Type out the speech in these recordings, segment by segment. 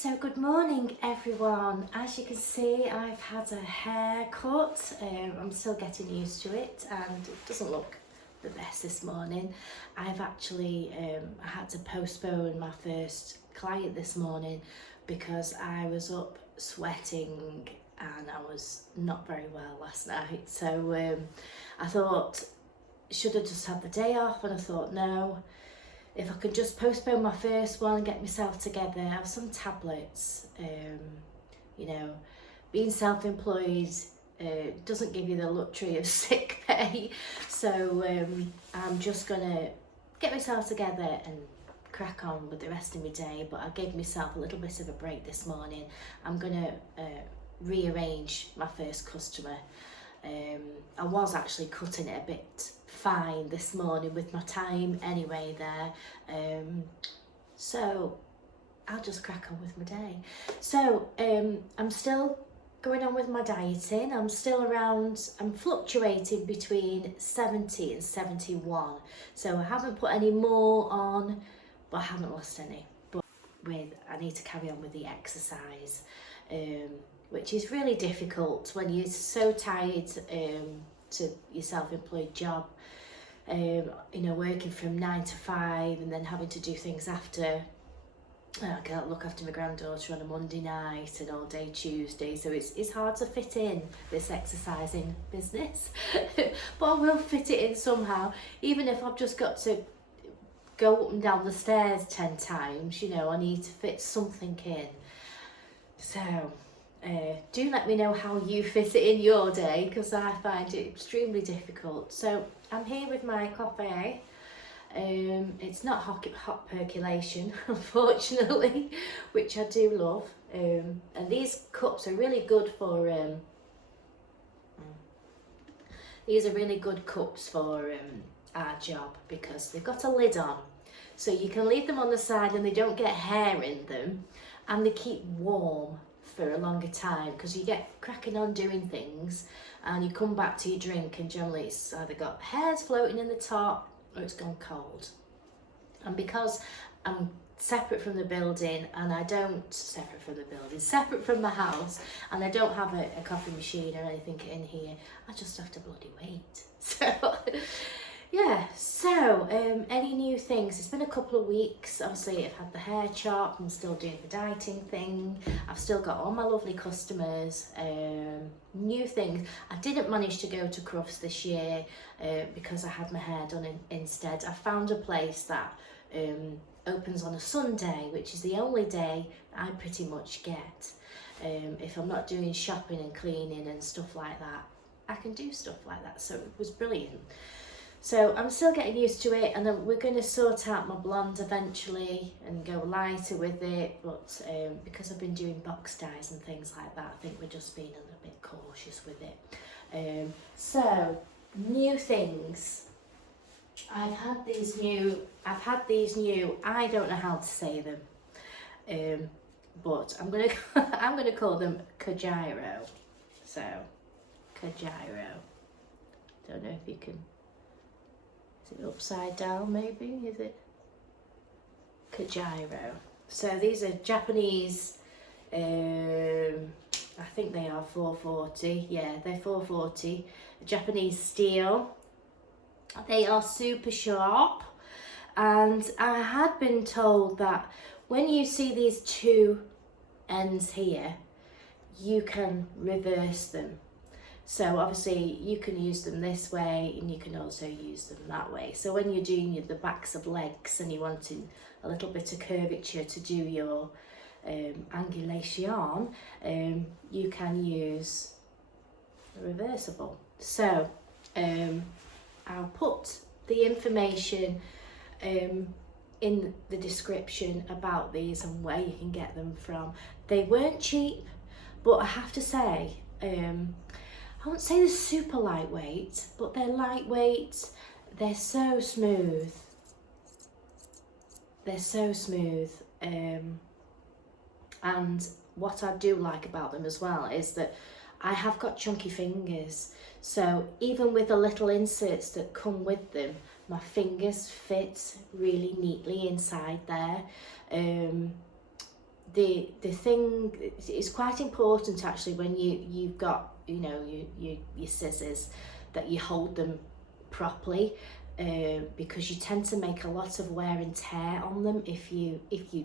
So good morning everyone. As you can see, I've had a haircut. I'm still getting used to it and it doesn't look the best this morning. I've actually had to postpone my first client this morning because I was up sweating and I was not very well last night. So I thought, should I just have the day off? And I thought, no. If I could just postpone my first one and get myself together, have some tablets. You know, being self-employed doesn't give you the luxury of sick pay. So I'm just gonna get myself together and crack on with the rest of my day. But I gave myself a little bit of a break this morning. I'm gonna rearrange my first customer. I was actually cutting it a bit fine this morning with my time anyway there, so I'll just crack on with my day. So I'm still going on with my dieting. I'm still around, I'm fluctuating between 70 and 71, so I haven't put any more on, but I haven't lost any. But I need to carry on with the exercise, which is really difficult when you're so tied to your self-employed job, you know, working from 9 to 5 and then having to do things after. I can't look after my granddaughter on a Monday night and all day Tuesday, so it's hard to fit in this exercising business. But I will fit it in somehow, even if I've just got to go up and down the stairs 10 times, you know, I need to fit something in. So do let me know how you fit it in your day, because I find it extremely difficult. So I'm here with my coffee. It's not hot percolation, unfortunately, which I do love. And these cups are really good for these are really good cups for our job, because they've got a lid on, so you can leave them on the side and they don't get hair in them, and they keep warm for a longer time, because you get cracking on doing things and you come back to your drink and generally it's either got hairs floating in the top or it's gone cold. And because I'm separate from the building and separate from my house, and I don't have a coffee machine or anything in here, I just have to bloody wait. So yeah, so any new things? It's been a couple of weeks. Obviously I've had the hair chop, I'm still doing the dieting thing, I've still got all my lovely customers. New things, I didn't manage to go to Crufts this year because I had my hair done instead. I found a place that opens on a Sunday, which is the only day I pretty much get. If I'm not doing shopping and cleaning and stuff like that, I can do stuff like that, so it was brilliant. So I'm still getting used to it, and then we're going to sort out my blonde eventually and go lighter with it, but because I've been doing box dyes and things like that, I think we're just being a little bit cautious with it. So new things. I've had these new, I don't know how to say them, but I'm gonna call them Kajiro. So Kajiro. Don't know if you can. Is it upside down maybe? Is it? Kajiro. So these are Japanese, I think they are 440. Yeah, they're 440. Japanese steel. They are super sharp. And I had been told that when you see these two ends here, you can reverse them. So obviously you can use them this way and you can also use them that way. So when you're doing the backs of legs and you're wanting a little bit of curvature to do your angulation, you can use the reversible. So I'll put the information in the description about these and where you can get them from. They weren't cheap, but I have to say, I wouldn't say they're super lightweight, but they're lightweight. They're so smooth. They're so smooth. And what I do like about them as well is that I have got chunky fingers. So even with the little inserts that come with them, my fingers fit really neatly inside there. the thing, it's quite important actually when you've got, you know, your scissors, that you hold them properly, because you tend to make a lot of wear and tear on them if you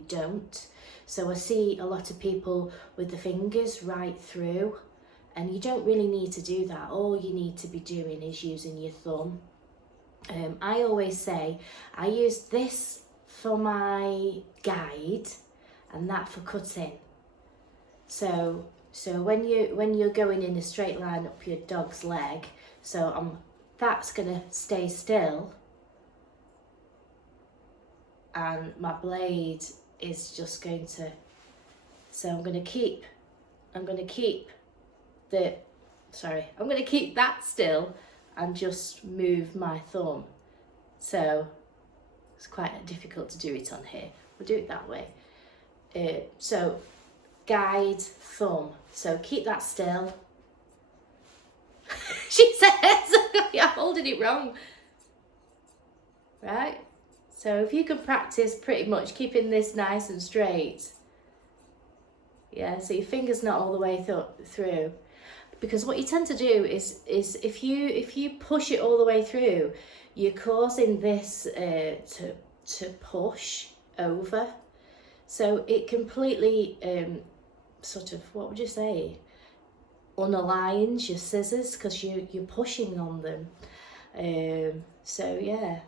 don't. So I see a lot of people with the fingers right through, and you don't really need to do that. All you need to be doing is using your thumb. I always say I use this for my guide and that for cutting. So when you're going in a straight line up your dog's leg, so that's gonna stay still, and my blade is just going to, so I'm gonna keep that still and just move my thumb. So it's quite difficult to do it on here. We'll do it that way. So guide, thumb. So keep that still. She says, you're holding it wrong. Right? So if you can practice pretty much keeping this nice and straight. Yeah, so your finger's not all the way through. Because what you tend to do is if you push it all the way through, you're causing this to push over. So it completely sort of, what would you say, unaligns your scissors because you're pushing on them. So yeah,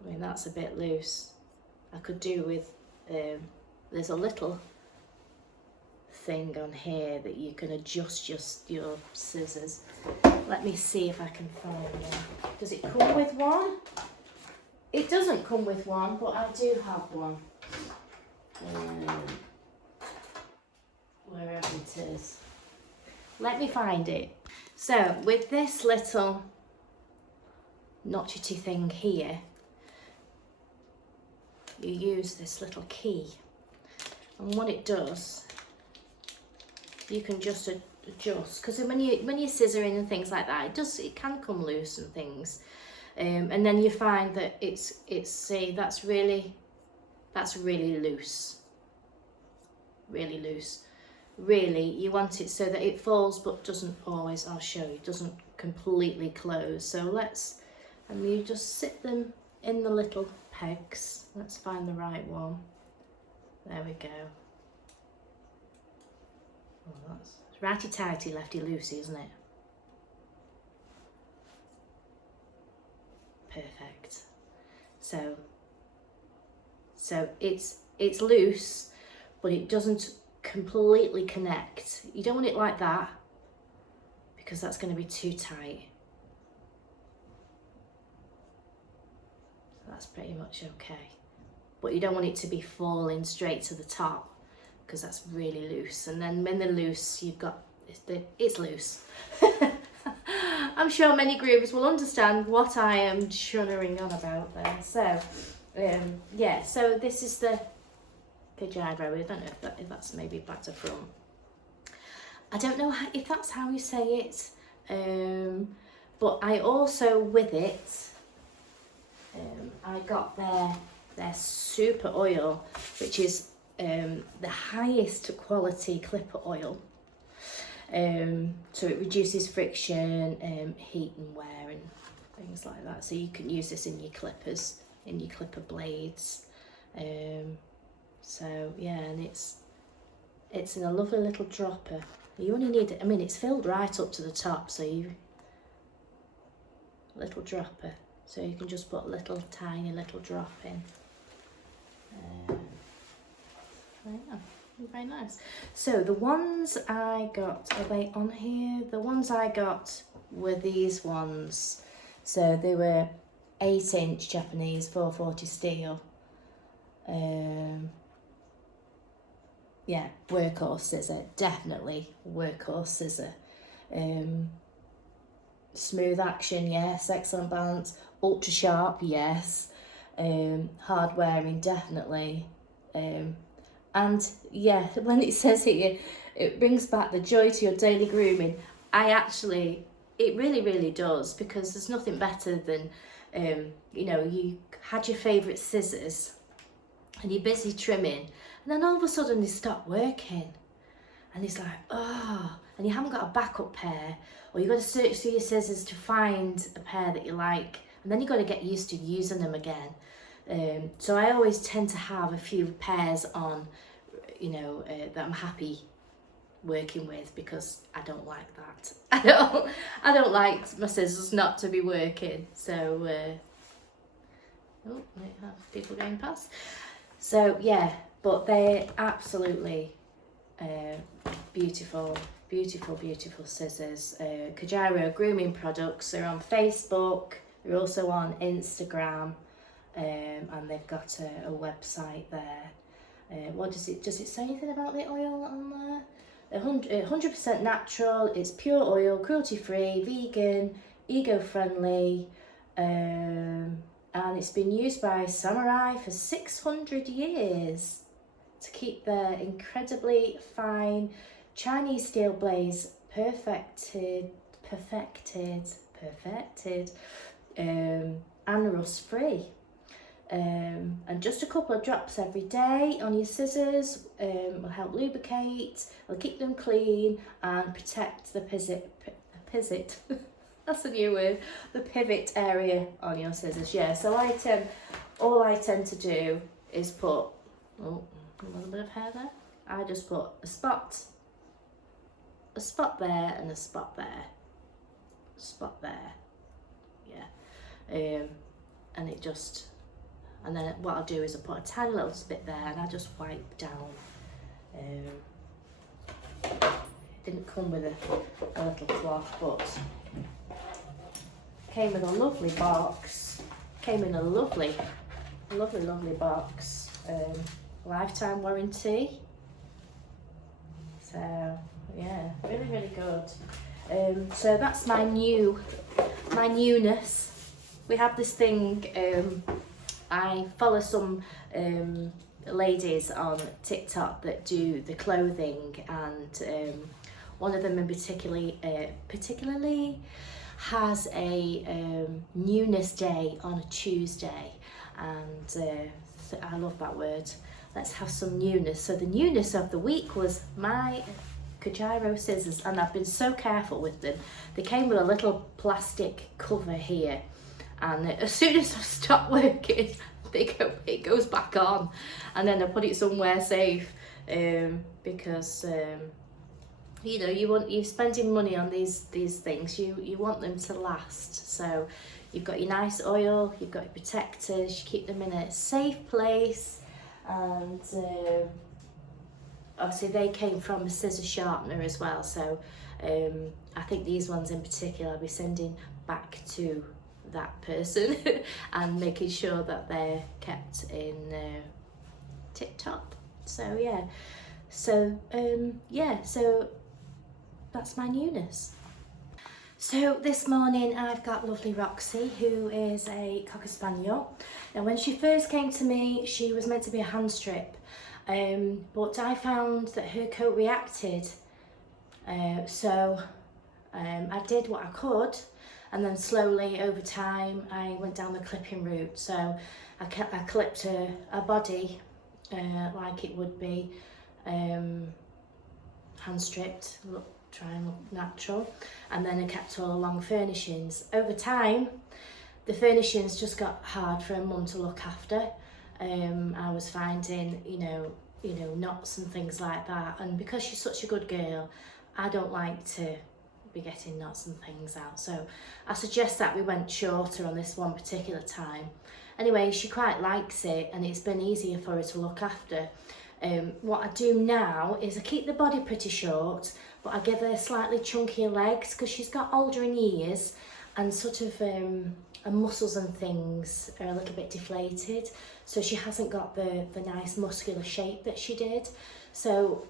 I mean that's a bit loose. I could do with there's a little thing on here that you can adjust your scissors. Let me see if I can find one. Does it come with one? It doesn't come with one, but I do have one. Wherever it is. Let me find it. So with this little notchety thing here, you use this little key. And what it does, you can just adjust, because when you're scissoring and things like that, it can come loose and things, and then you find that it's see, that's really loose, really you want it so that it falls but doesn't always, I'll show you, doesn't completely close. So and you just sit them in the little pegs. Let's find the right one. There we go. Oh, that's righty-tighty, lefty-loosey, isn't it? Perfect. So it's loose, but it doesn't completely connect. You don't want it like that, because that's going to be too tight. So that's pretty much okay. But you don't want it to be falling straight to the top, because that's really loose. And then when they're loose, you've got, it's loose. I'm sure many groomers will understand what I am chunnering on about there. So, yeah, so this is the vagina. I don't know if that's maybe back to front. I don't know if that's how you say it. But I also, with it, I got their super oil, which is the highest quality clipper oil. So it reduces friction, heat and wear and things like that. So you can use this in your clippers, in your clipper blades. So yeah, and it's in a lovely little dropper. You only need, I mean, it's filled right up to the top, so little dropper. So you can just put a little tiny little drop in. Very nice. So the ones I got, are they on here? The ones I got were these ones. So they were 8-inch Japanese 440 steel. Yeah, workhorse scissor, definitely workhorse scissor. Smooth action, yes. Excellent balance. Ultra sharp, yes. Hard wearing, definitely. And yeah, when it says here, it brings back the joy to your daily grooming. It really, really does, because there's nothing better than, you know, you had your favourite scissors and you're busy trimming, and then all of a sudden they stop working, and it's like, oh, and you haven't got a backup pair, or you've got to search through your scissors to find a pair that you like, and then you've got to get used to using them again. So I always tend to have a few pairs on, that I'm happy working with, because I don't like that. I don't like my scissors not to be working. So might have people going past. So yeah, but they're absolutely beautiful scissors. Kajiro Grooming Products. They're on Facebook. They're also on Instagram, and they've got a website there. What does it say anything about the oil on there? 100% natural. It's pure oil, cruelty free, vegan, eco friendly, and it's been used by samurai for 600 years to keep their incredibly fine Chinese steel blades perfected, and rust free. And just a couple of drops every day on your scissors will help lubricate, will keep them clean and protect the pivot. That's a new word. The pivot area on your scissors. Yeah. So all I tend to do is put a little bit of hair there. I just put a spot there, and a spot there, Yeah. And it just. And then what I'll do is I put a tiny little bit there, and I just wipe down. It didn't come with a little cloth, but came with a lovely box. Came in a lovely box. Lifetime warranty. So yeah, really good. So that's my newness. We have this thing. I follow some ladies on TikTok that do the clothing, and one of them in particularly has a newness day on a Tuesday, and I love that word. Let's have some newness. So the newness of the week was my Kajiro scissors, and I've been so careful with them. They came with a little plastic cover here, and as soon as I stop working, it goes back on, and then I put it somewhere safe, because you're spending money on these things. You want them to last. So you've got your nice oil, you've got your protectors, you keep them in a safe place, and obviously they came from a scissor sharpener as well. So I think these ones in particular I'll be sending back to that person and making sure that they're kept in tip top. So yeah, so that's my newness. So this morning I've got lovely Roxy, who is a Cocker Spaniel. Now when she first came to me, she was meant to be a hand strip, but I found that her coat reacted, so I did what I could. And then slowly over time, I went down the clipping route. So I clipped her body like it would be hand stripped, try and look natural. And then I kept all the long furnishings. Over time, the furnishings just got hard for a mum to look after. I was finding, knots and things like that. And because she's such a good girl, I don't like to be getting knots and things out, so I suggest that we went shorter on this one particular time. Anyway, she quite likes it, and it's been easier for her to look after. What I do now is I keep the body pretty short, but I give her slightly chunkier legs because she's got older in years, and sort of her muscles and things are a little bit deflated, so she hasn't got the nice muscular shape that she did. So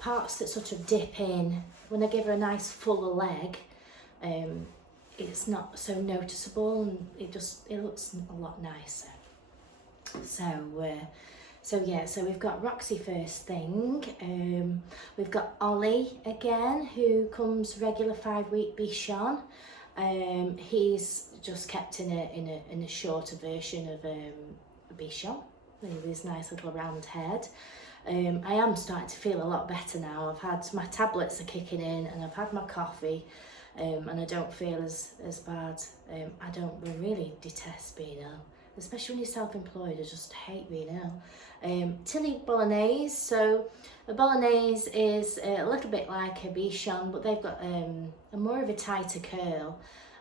parts that sort of dip in, when I give her a nice fuller leg, it's not so noticeable, and it looks a lot nicer. So we've got Roxy first thing. We've got Ollie again, who comes regular 5-week Bichon. He's just kept in a shorter version of Bichon. this nice little round head. I am starting to feel a lot better now. I've had my tablets are kicking in and I've had my coffee, and I don't feel as bad. I don't really detest being ill, especially when you're self-employed. I just hate being ill. Tilly bolognese. So a bolognese is a little bit like a bichon, but they've got a more of a tighter curl.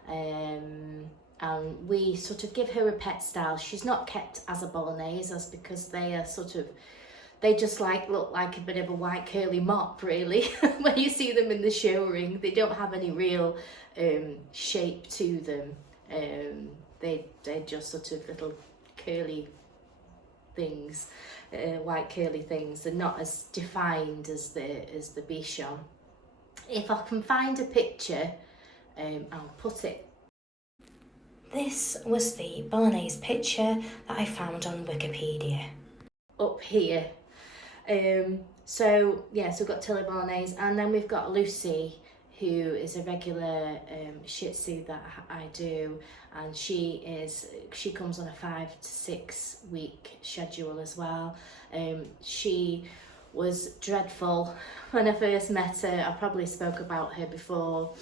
And we sort of give her a pet style. She's not kept as a bolognese, as because they are sort of, they just look like a bit of a white curly mop, really. When you see them in the show ring, they don't have any real shape to them. They're just sort of little curly things, white curly things. They're not as defined as the bichon. If I can find a picture, I'll put it. This was the bolognese picture that I found on Wikipedia. Up here. So we've got Tilly bolognese, and then we've got Lucy, who is a regular Shih Tzu that I do, and she comes on a 5 to 6 week schedule as well. She was dreadful when I first met her. I probably spoke about her before.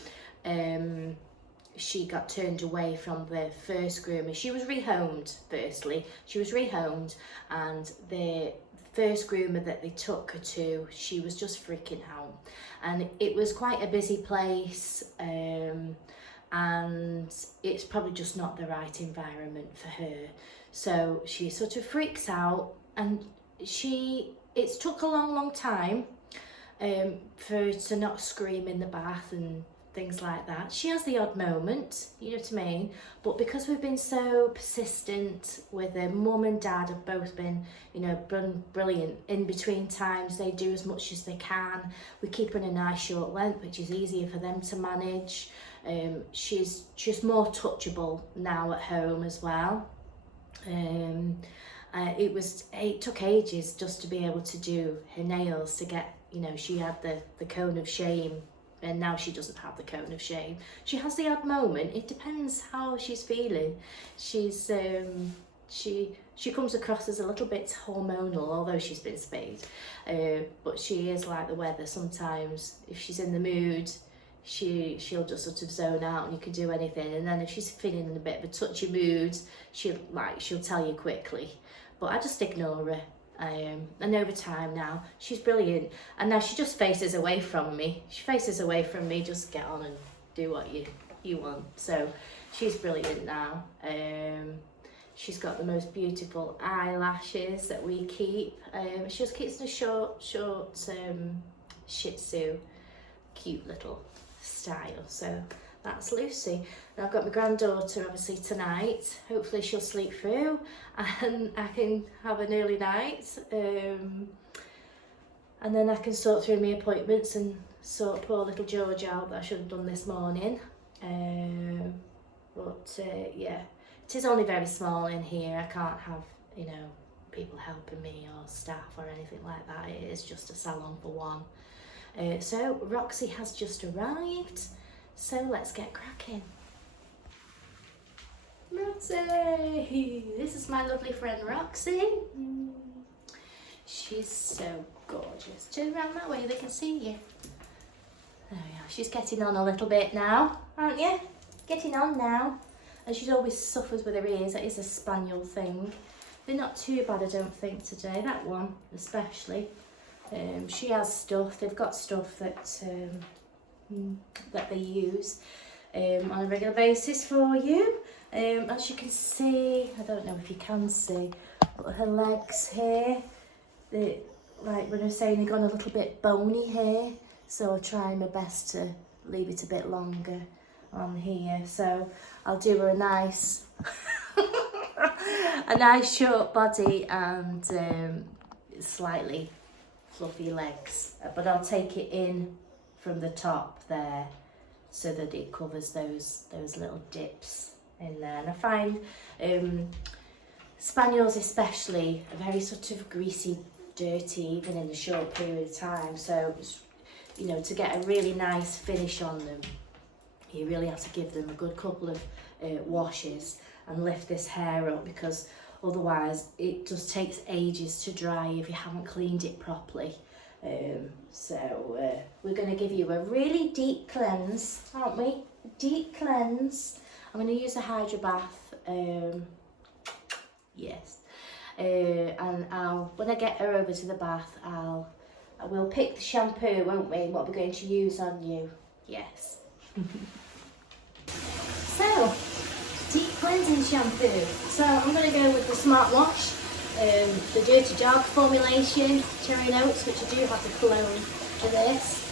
She got turned away from the first groomer. She was rehomed, firstly. She was rehomed, and the first groomer that they took her to, she was just freaking out. And it was quite a busy place, and it's probably just not the right environment for her. So she sort of freaks out, and it's took a long time for her to not scream in the bath and things like that. She has the odd moment, you know what I mean? But because we've been so persistent with her, mum and dad have both been, brilliant. In between times, they do as much as they can. We keep her in a nice short length, which is easier for them to manage. She's just more touchable now at home as well. It took ages just to be able to do her nails, to get, she had the cone of shame, and now she doesn't have the cone of shame. She has the odd moment. It depends how she's feeling. She's she comes across as a little bit hormonal, although she's been spayed. But she is like the weather. Sometimes if she's in the mood, she'll just sort of zone out and you can do anything. And then if she's feeling in a bit of a touchy mood, she'll tell you quickly. But I just ignore her. And over time now, she's brilliant. And now she just faces away from me. She faces away from me, just get on and do what you want. So she's brilliant now. She's got the most beautiful eyelashes that we keep. She just keeps in a short Shih Tzu, cute little style. So that's Lucy. And I've got my granddaughter obviously tonight. Hopefully she'll sleep through and I can have an early night. And then I can sort through my appointments and sort poor little George out that I should have done this morning. Yeah, it is only very small in here. I can't have, people helping me or staff or anything like that. It is just a salon for one. So Roxy has just arrived. So let's get cracking. Roxy! This is my lovely friend Roxy. She's so gorgeous. Turn around that way, they can see you. There we are. She's getting on a little bit now, aren't you? Getting on now. And she always suffers with her ears. That is a spaniel thing. They're not too bad, I don't think, today. That one especially. She has stuff. They've got stuff that they use on a regular basis for you. As you can see, I don't know if you can see, but her legs here, like when I was saying, they've gone a little bit bony here, so I'm trying my best to leave it a bit longer on here. So I'll do her a nice a nice short body and slightly fluffy legs, but I'll take it in from the top there so that it covers those little dips in there. And I find spaniels especially are very sort of greasy, dirty, even in a short period of time. So to get a really nice finish on them, you really have to give them a good couple of washes and lift this hair up, because otherwise it just takes ages to dry if you haven't cleaned it properly. We're going to give you a really deep cleanse, aren't we? A deep cleanse. I'm going to use a hydro bath. Yes. And when I get her over to the bath, we'll pick the shampoo, won't we? What we're going to use on you. Yes. So, deep cleansing shampoo. So I'm going to go with the Smart Wash, the Dirty Dog formulation, cherry notes, which I do have to cologne for this.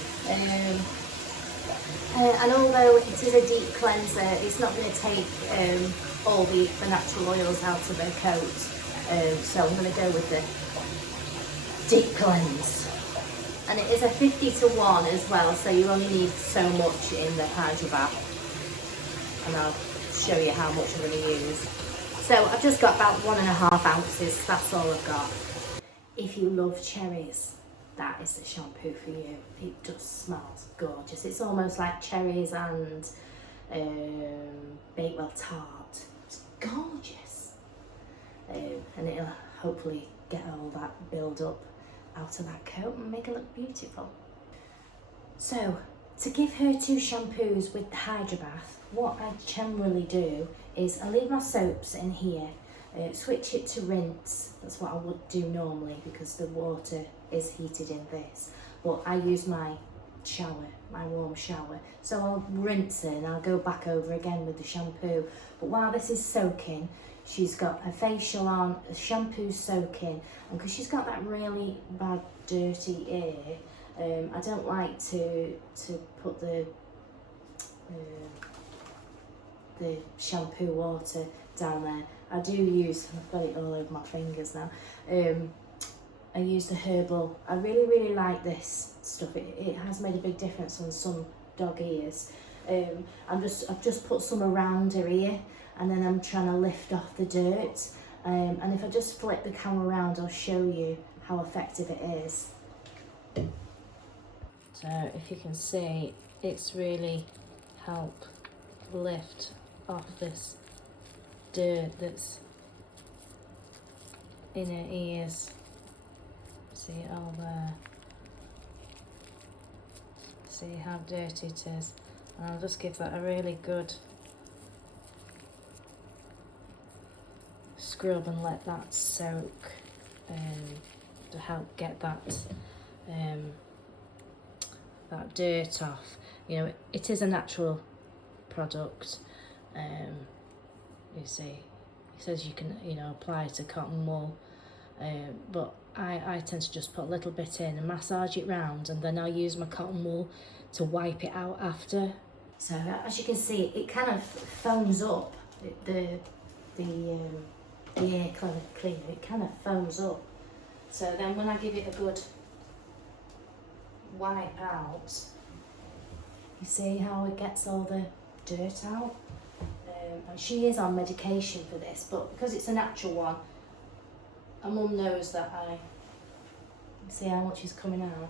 And although it is a deep cleanser, it's not going to take all the natural oils out of the coat. So I'm going to go with the deep cleanse. And it is a 50 to 1 as well, so you only need so much in the hydro bath. And I'll show you how much I'm going to use. So I've just got about 1.5 ounces, that's all I've got. If you love cherries, that is the shampoo for you. It just smells gorgeous. It's almost like cherries and Bakewell tart. It's gorgeous. And it'll hopefully get all that build up out of that coat and make it look beautiful. So to give her 2 shampoos with the hydro bath, what I generally do is I leave my soaps in here, switch it to rinse. That's what I would do normally because the water is heated in this, but I use my shower, my warm shower, so I'll rinse it and I'll go back over again with the shampoo. But while this is soaking, she's got a facial on, a shampoo soaking, and because she's got that really bad dirty ear, I don't like to put the shampoo water down there. I do use, I've got it all over my fingers now, I use the herbal. I really like this stuff. It has made a big difference on some dog ears. I've just put some around her ear, and then I'm trying to lift off the dirt. And if I just flip the camera around, I'll show you how effective it is. So if you can see, it's really helped lift off this dirt that's in her ears. See it all there. See how dirty it is. And I'll just give that a really good scrub and let that soak to help get that that dirt off. You know, it is a natural product. You see, it says you can, you know, apply to cotton wool, but I tend to just put a little bit in and massage it round, and then I'll use my cotton wool to wipe it out after. So as you can see, it kind of foams up. The air cleaner, it kind of foams up. So then when I give it a good wipe out, you see how it gets all the dirt out. And she is on medication for this, but because it's a natural one, her mum knows that I see how much is coming out.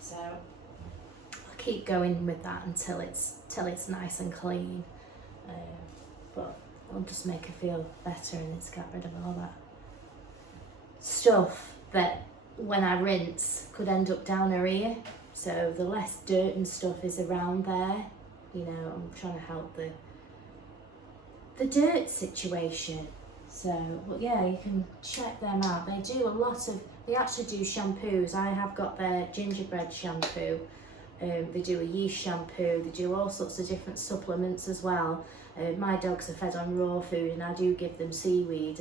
So I'll keep going with that until it's nice and clean, but I'll just make her feel better, and it's got rid of all that stuff that when I rinse could end up down her ear. So the less dirt and stuff is around there, you know, I'm trying to help the dirt situation. So, but yeah, you can check them out. They actually do shampoos. I have got their gingerbread shampoo. They do a yeast shampoo. They do all sorts of different supplements as well. My dogs are fed on raw food, and I do give them seaweed,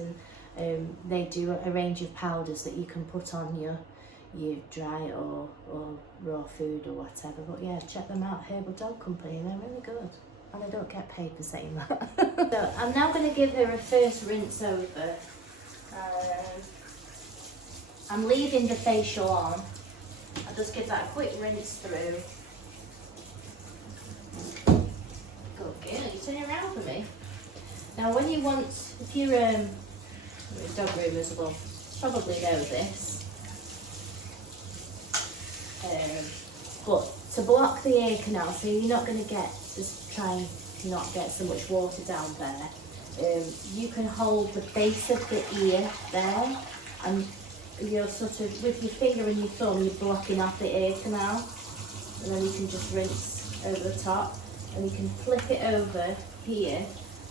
and they do a range of powders that you can put on your dry or raw food or whatever. But yeah, check them out, Herbal Dog Company. They're really good. And I don't get paid for saying that. So I'm now going to give her a first rinse over. I'm leaving the facial on. I'll just give that a quick rinse through. Now when you want, if you're dog groomers will probably know this, but to block the ear canal, so you're not going to get, just try to not get so much water down there, you can hold the base of the ear there, and you're sort of, with your finger and your thumb, you're blocking off the ear canal, and then you can just rinse over the top, and you can flip it over here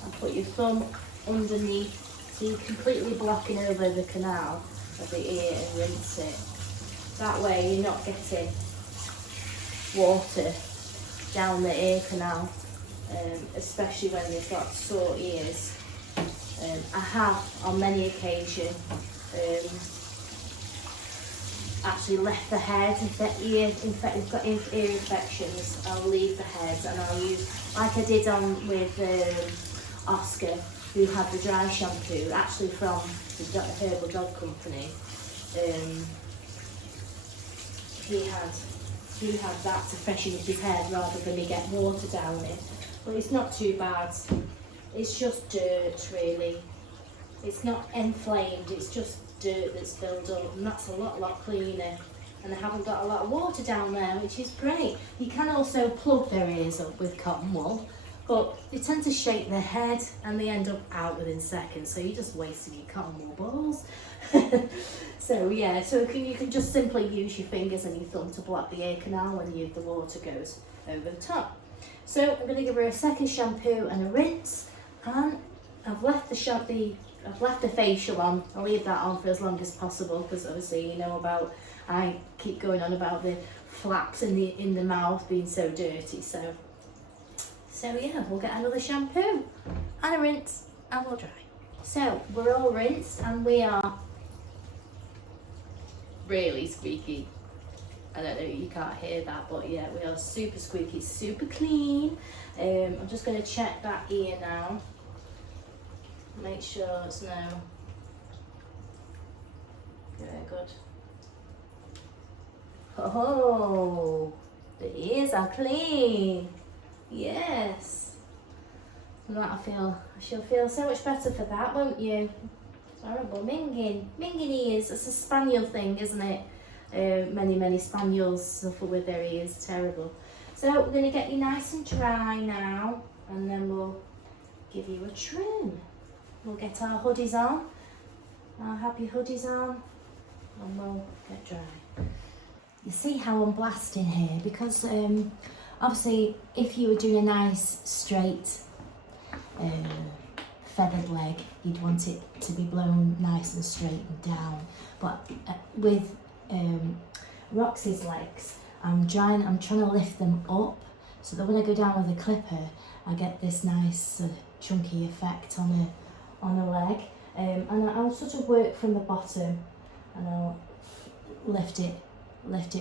and put your thumb underneath, so you're completely blocking over the canal of the ear, and rinse it. That way you're not getting water down the ear canal, especially when they've got sore ears. I have on many occasions actually left the head. If they've got ear infections, I'll leave the head, and I'll use, like I did on with Oscar, who had the dry shampoo, actually from the Herbal Dog Company. He had that to freshen up his head rather than he get water down it. But it's not too bad. It's just dirt, really. It's not inflamed, it's just dirt that's built up, and that's a lot cleaner. And they haven't got a lot of water down there, which is great. You can also plug their ears up with cotton wool, but they tend to shake their head and they end up out within seconds, so you're just wasting your cotton wool balls. So yeah, so you can just simply use your fingers and your thumb to block the ear canal when the water goes over the top. So I'm going to give her a second shampoo and a rinse, and I've left the facial on. I'll leave that on for as long as possible, because obviously you know about, I keep going on about the flaps in the mouth being so dirty. So yeah, we'll get another shampoo and a rinse and we'll dry. So we're all rinsed and we are really squeaky. I don't know, you can't hear that, but yeah, we are super squeaky, super clean. I'm just going to check that ear now. Make sure it's no. Very good. Oh, the ears are clean. Yes. She'll feel so much better for that, won't you? It's horrible. Minging ears. It's a spaniel thing, isn't it? Many spaniels suffer with their ears. Terrible. So we're going to get you nice and dry now, and then we'll give you a trim. We'll get our hoodies on, our happy hoodies on, and we'll get dry. You see how I'm blasting here, because obviously if you were doing a nice straight feathered leg, you'd want it to be blown nice and straight and down. But with Roxy's legs, I'm trying to lift them up, so that when I go down with a clipper, I get this nice chunky effect on a leg. And I'll sort of work from the bottom, and I'll lift it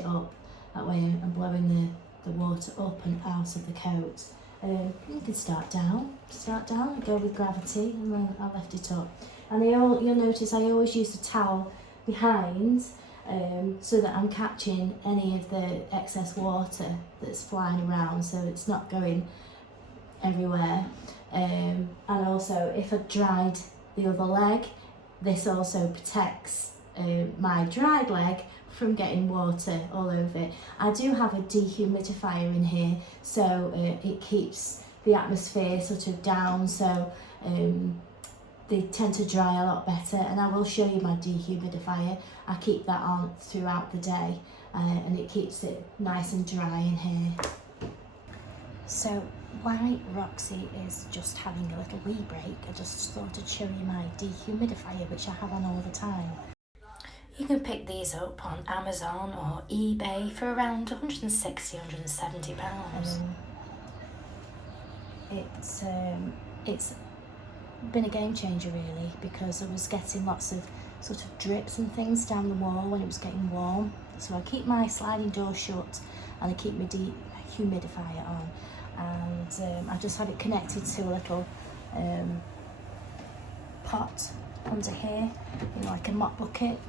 up. That way I'm blowing the water up and out of the coat. You can start down and go with gravity, and then I'll lift it up. And you'll notice I always use a towel behind, so that I'm catching any of the excess water that's flying around, so it's not going everywhere. And also, if I've dried the other leg, this also protects my dried leg from getting water all over it. I do have a dehumidifier in here, so it keeps the atmosphere sort of down, so they tend to dry a lot better. And I will show you my dehumidifier. I keep that on throughout the day, and it keeps it nice and dry in here. So while Roxy is just having a little wee break, I just thought I'd show you my dehumidifier, which I have on all the time. You can pick these up on Amazon or eBay for around £160, £170. It's been a game changer really, because I was getting lots of sort of drips and things down the wall when it was getting warm. So I keep my sliding door shut and I keep my dehumidifier on, and I just have it connected to a little pot under here, like a mop bucket,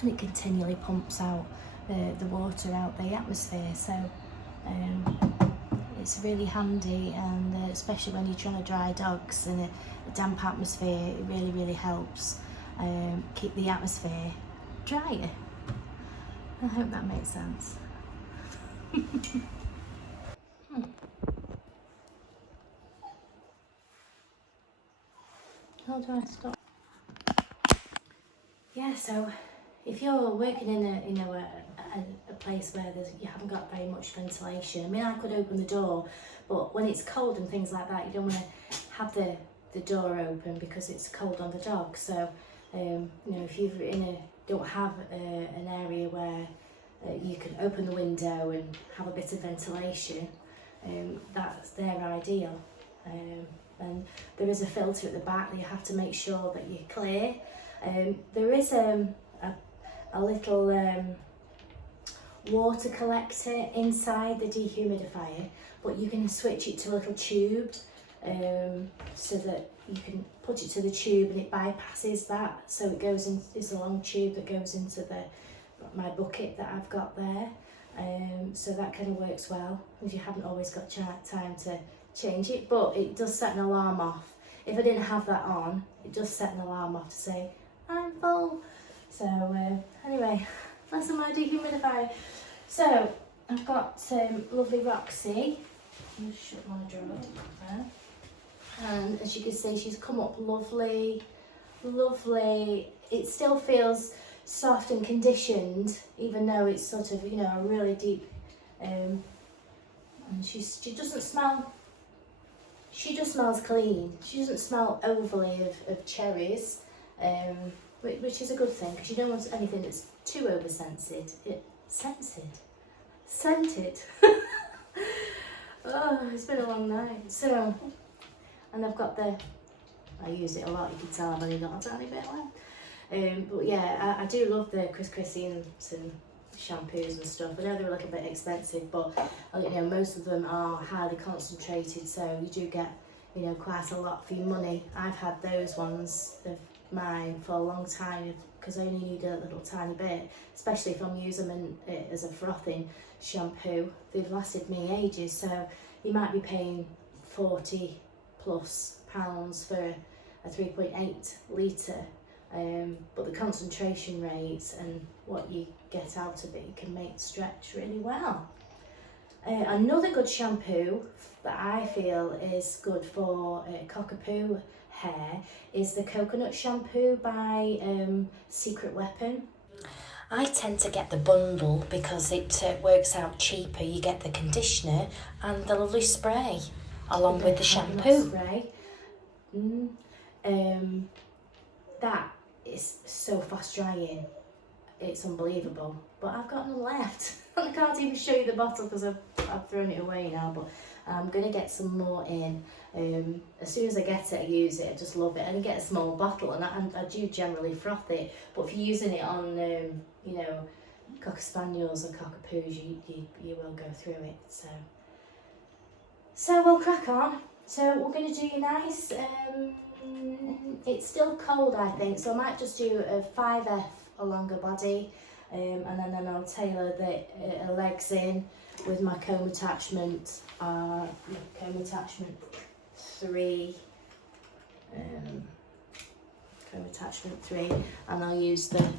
and it continually pumps out the water out the atmosphere. So it's really handy, and especially when you're trying to dry dogs in a damp atmosphere. It really helps keep the atmosphere drier. I hope that makes sense. How do I stop? Yeah, so if you're working in a place where you haven't got very much ventilation, I mean, I could open the door, but when it's cold and things like that, you don't want to have the door open because it's cold on the dog. So, you know, if you're don't have an area where you can open the window and have a bit of ventilation, that's their ideal. And there is a filter at the back that you have to make sure that you're clear. There is a little water collector inside the dehumidifier, but you can switch it to a little tube so that you can put it to the tube and it bypasses that, so it goes in. It's a long tube that goes into my bucket that I've got there. So that kind of works well, because you haven't always got time to change it, but it does set an alarm off. If I didn't have that on, it does set an alarm off to say I'm full. So anyway, that's my dehumidifier. So I've got lovely Roxy. I'll just shut my drawer there. And as you can see, she's come up lovely. It still feels soft and conditioned, even though it's sort of, you know, a really deep. And she doesn't smell. She just smells clean. She doesn't smell overly of cherries, which is a good thing, because you don't want anything that's too over-scented. Scented. Oh, it's been a long night. So, and I've got I use it a lot, you can tell I've only got a tiny bit left. But yeah, I do love the Chrissy and some shampoos and stuff. I know they're a little bit expensive, but you know, most of them are highly concentrated, so you do get, you know, quite a lot for your money. I've had those ones of mine for a long time, because I only need a little tiny bit, especially if I'm using them as a frothing shampoo. They've lasted me ages, so you might be paying £40+ for a 3.8 litre, but the concentration rates and what you get out of it can make stretch really well. Another good shampoo that I feel is good for cockapoo hair is the coconut shampoo by Secret Weapon. I tend to get the bundle because it works out cheaper. You get the conditioner and the lovely spray along with the shampoo. Spray. That is so fast drying, it's unbelievable. But I've got none left. I can't even show you the bottle because I've thrown it away now, but I'm going to get some more in. As soon as I get it, I use it. I just love it. And I get a small bottle, and I do generally froth it. But if you're using it on, you know, Cocker Spaniels or Cockapoos, you will go through it. So we'll crack on. So we're going to do you nice. It's still cold, I think, so I might just do a 5F, a longer body, and then I'll tailor the legs in with my comb attachment 3, and I'll use my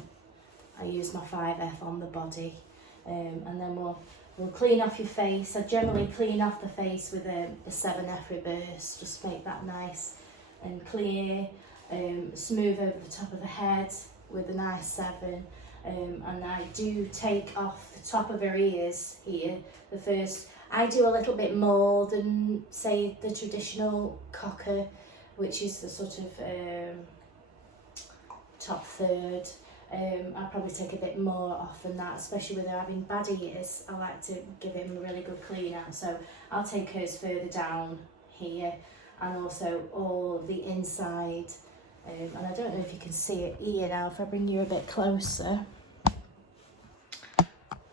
5F on the body, and then we'll clean off your face. I generally clean off the face with a 7F reverse, just make that nice and clear, smooth over the top of the head with a nice 7, and I do take off the top of her ears here. The first, I do a little bit more than, say, the traditional cocker, which is the sort of top third. I'll probably take a bit more off than that, especially with her having bad ears. I like to give him a really good clean out, so I'll take hers further down here, and also all of the inside. And I don't know if you can see it here now, if I bring you a bit closer.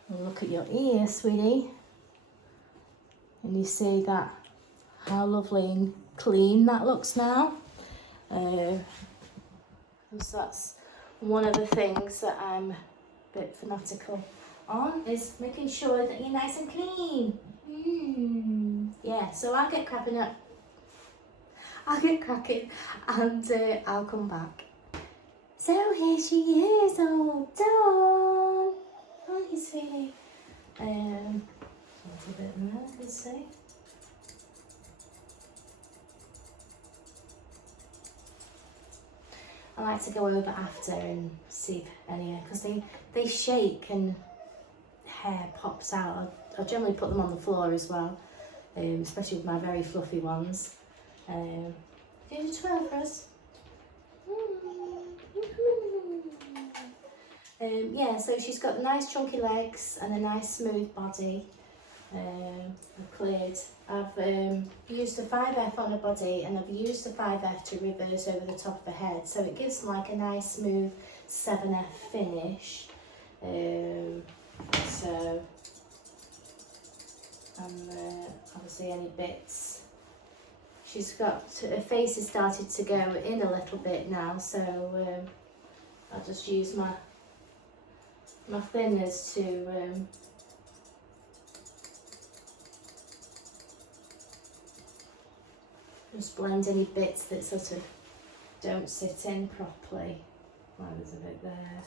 Look at your ear, sweetie. And you see that, how lovely and clean that looks now. So that's one of the things that I'm a bit fanatical on, is making sure that you're nice and clean. Yeah, so I'll get cracking I'll get cracking and I'll come back. So here she is, all done. Aren't you, sweetie? A little bit more, I can see. I like to go over after and see if any, because they shake and hair pops out. I generally put them on the floor as well, especially with my very fluffy ones. Do you do 12 for us? Yeah, so she's got nice chunky legs and a nice smooth body. I've cleared. I've used the 5F on her body, and I've used the 5F to reverse over the top of her head, so it gives like a nice smooth 7F finish. So, and obviously any bits. She's got, her face has started to go in a little bit now, so I'll just use my thinners to just blend any bits that sort of don't sit in properly. Oh, there's a bit there.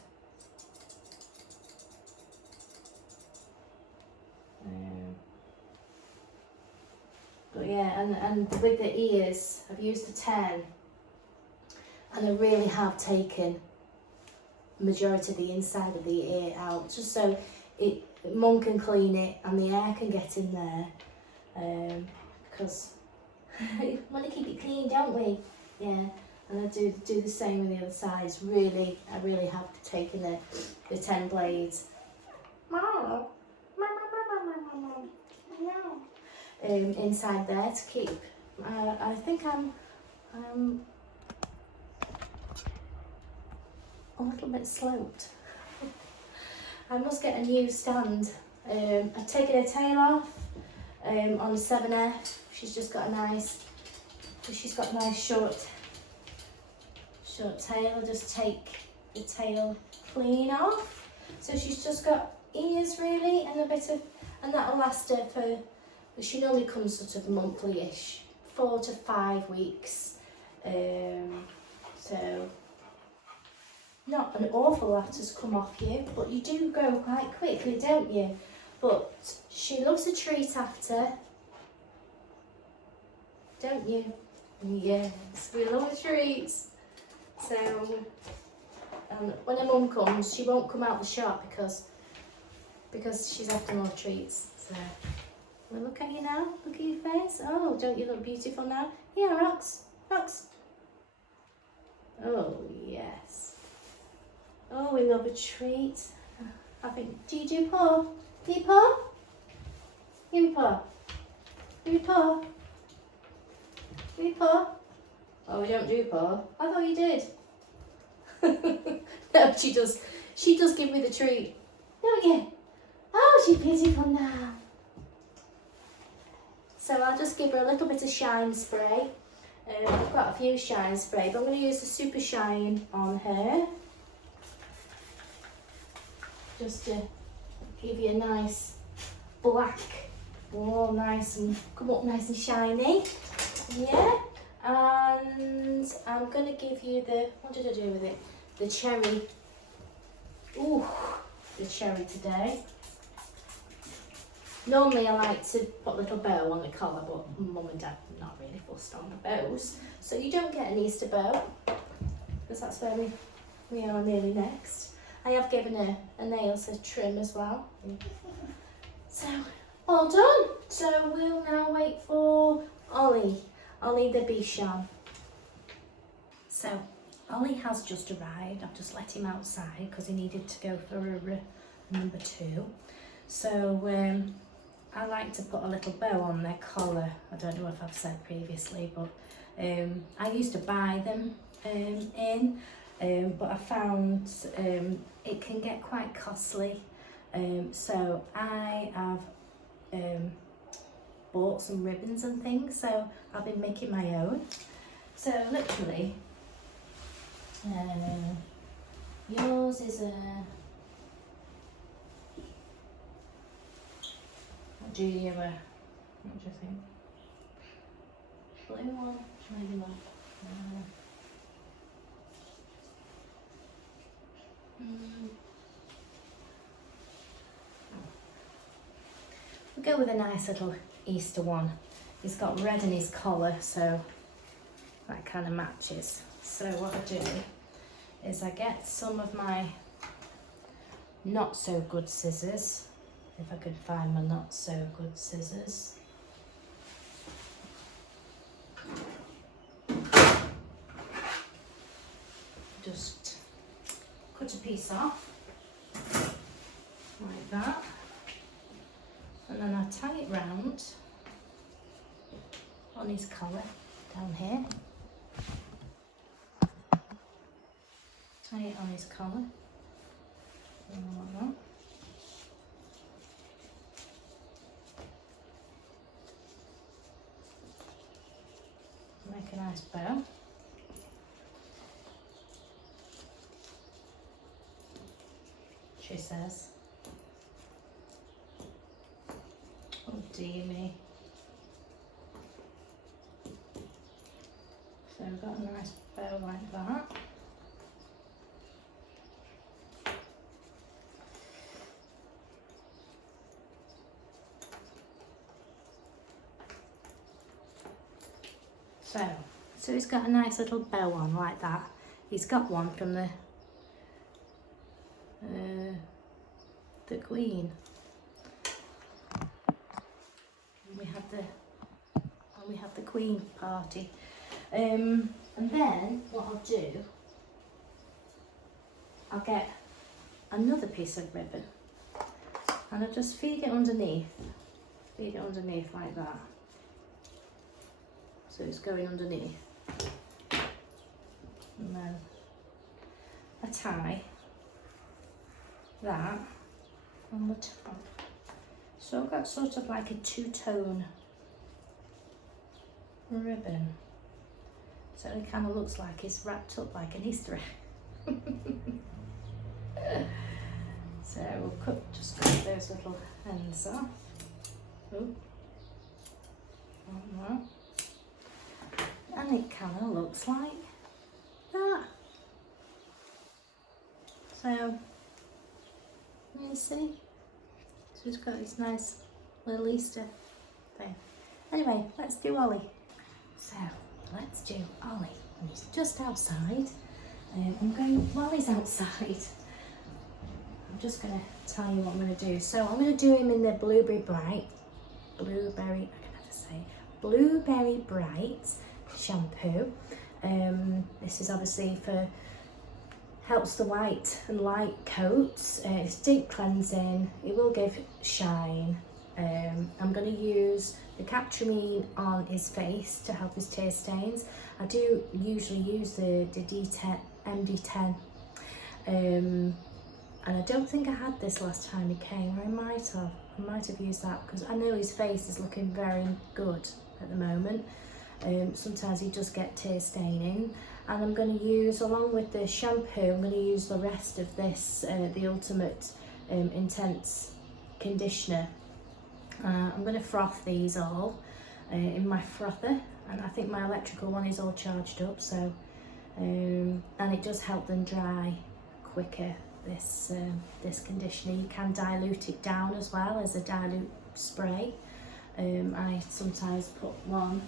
But yeah, and with the ears, I've used the 10, and I really have taken the majority of the inside of the ear out, just so Mum can clean it and the air can get in there, because we want to keep it clean, don't we? Yeah, and I do the same with the other sides. Really, I really have taken the 10 blades. Inside there to keep. I think I'm a little bit sloped. I must get a new stand. I've taken her tail off on 7F. She's just got a nice short tail. I'll just take the tail clean off. So she's just got ears really, and a bit of, and that'll last her for, she normally comes sort of monthly-ish, 4 to 5 weeks. So not an awful lot has come off you, but you do go quite quickly, don't you? But she loves a treat after, don't you? Yes, we love treats. So when her mum comes, she won't come out the shop because she's after more treats. So well, look at you now. Look at your face. Oh, don't you look beautiful now? Yeah, Rox. Oh yes. Oh, we love a treat. I think. Do you do paw? Do you paw? Give me paw. Give me paw. Give me paw. Oh, we don't do paw. I thought you did. No, she does. She does give me the treat, don't you? Oh, she's beautiful now. So I'll just give her a little bit of shine spray. I've got a few shine spray, but I'm going to use the super shine on her, just to give you a nice black, all nice and come up nice and shiny. Yeah. And I'm going to give you the, what did I do with it? The cherry. Ooh, the cherry today. Normally I like to put a little bow on the collar, but Mum and Dad are not really fussed on the bows. So you don't get an Easter bow, because that's where we are nearly next. I have given her a nails a trim as well. So, all done. So we'll now wait for Ollie the Bichon. So Ollie has just arrived. I've just let him outside because he needed to go for a number 2. So I like to put a little bow on their collar. I don't know if I've said previously, but I used to buy them but I found it can get quite costly. So I have bought some ribbons and things, so I've been making my own. So literally, yours is a, what do you think? blue one, maybe not. We'll go with a nice little Easter one. He's got red in his collar, so that kind of matches. So what I do is I get some of my not so good scissors, if I could find my not so good scissors. Just cut a piece off like that, and then I tie it round on his collar down here. Tie it on his collar, like that. Make a nice bow. She says. Oh dear me. So I've got a nice bow like that. So he's got a nice little bow on like that. He's got one from the Queen. We had the Queen party. And then what I'll do, I'll get another piece of ribbon and I'll just feed it underneath like that. So it's going underneath. And then I tie that on the top. So I've got sort of like a two-tone ribbon. So it kind of looks like it's wrapped up like an Easter egg. So we'll just cut those little ends off. Ooh. Like that. And it kind of looks like that. So, you see? So it's got this nice little Easter thing. Anyway, let's do Ollie. So, let's do Ollie. And he's just outside. While he's outside, I'm just going to tell you what I'm going to do. So, I'm going to do him in the Blueberry Bright shampoo. This is obviously helps the white and light coats. It's deep cleansing. It will give shine. I'm going to use the Capturine on his face to help his tear stains. I do usually use the D10, MD10. And I don't think I had this last time he came. I might have used that because I know his face is looking very good at the moment. Sometimes you just get tear staining, and I'm going to use, along with the shampoo, I'm going to use the rest of this, the Ultimate Intense Conditioner. I'm going to froth these all in my frother, and I think my electrical one is all charged up, so and it does help them dry quicker, this conditioner. You can dilute it down as well as a dilute spray. I sometimes put one,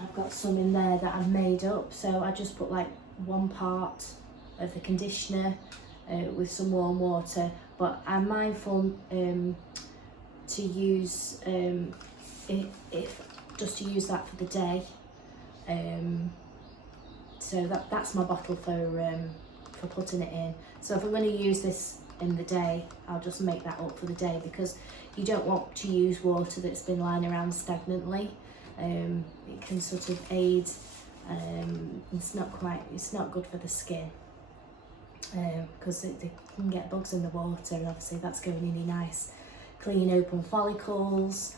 I've got some in there that I've made up, so I just put like 1 part of the conditioner with some warm water, but I'm mindful to use if just to use that for the day. So that's my bottle for putting it in. So if I'm going to use this in the day, I'll just make that up for the day, because you don't want to use water that's been lying around stagnantly. It can sort of aid, it's not good for the skin, because they can get bugs in the water, and obviously that's going in your nice clean open follicles.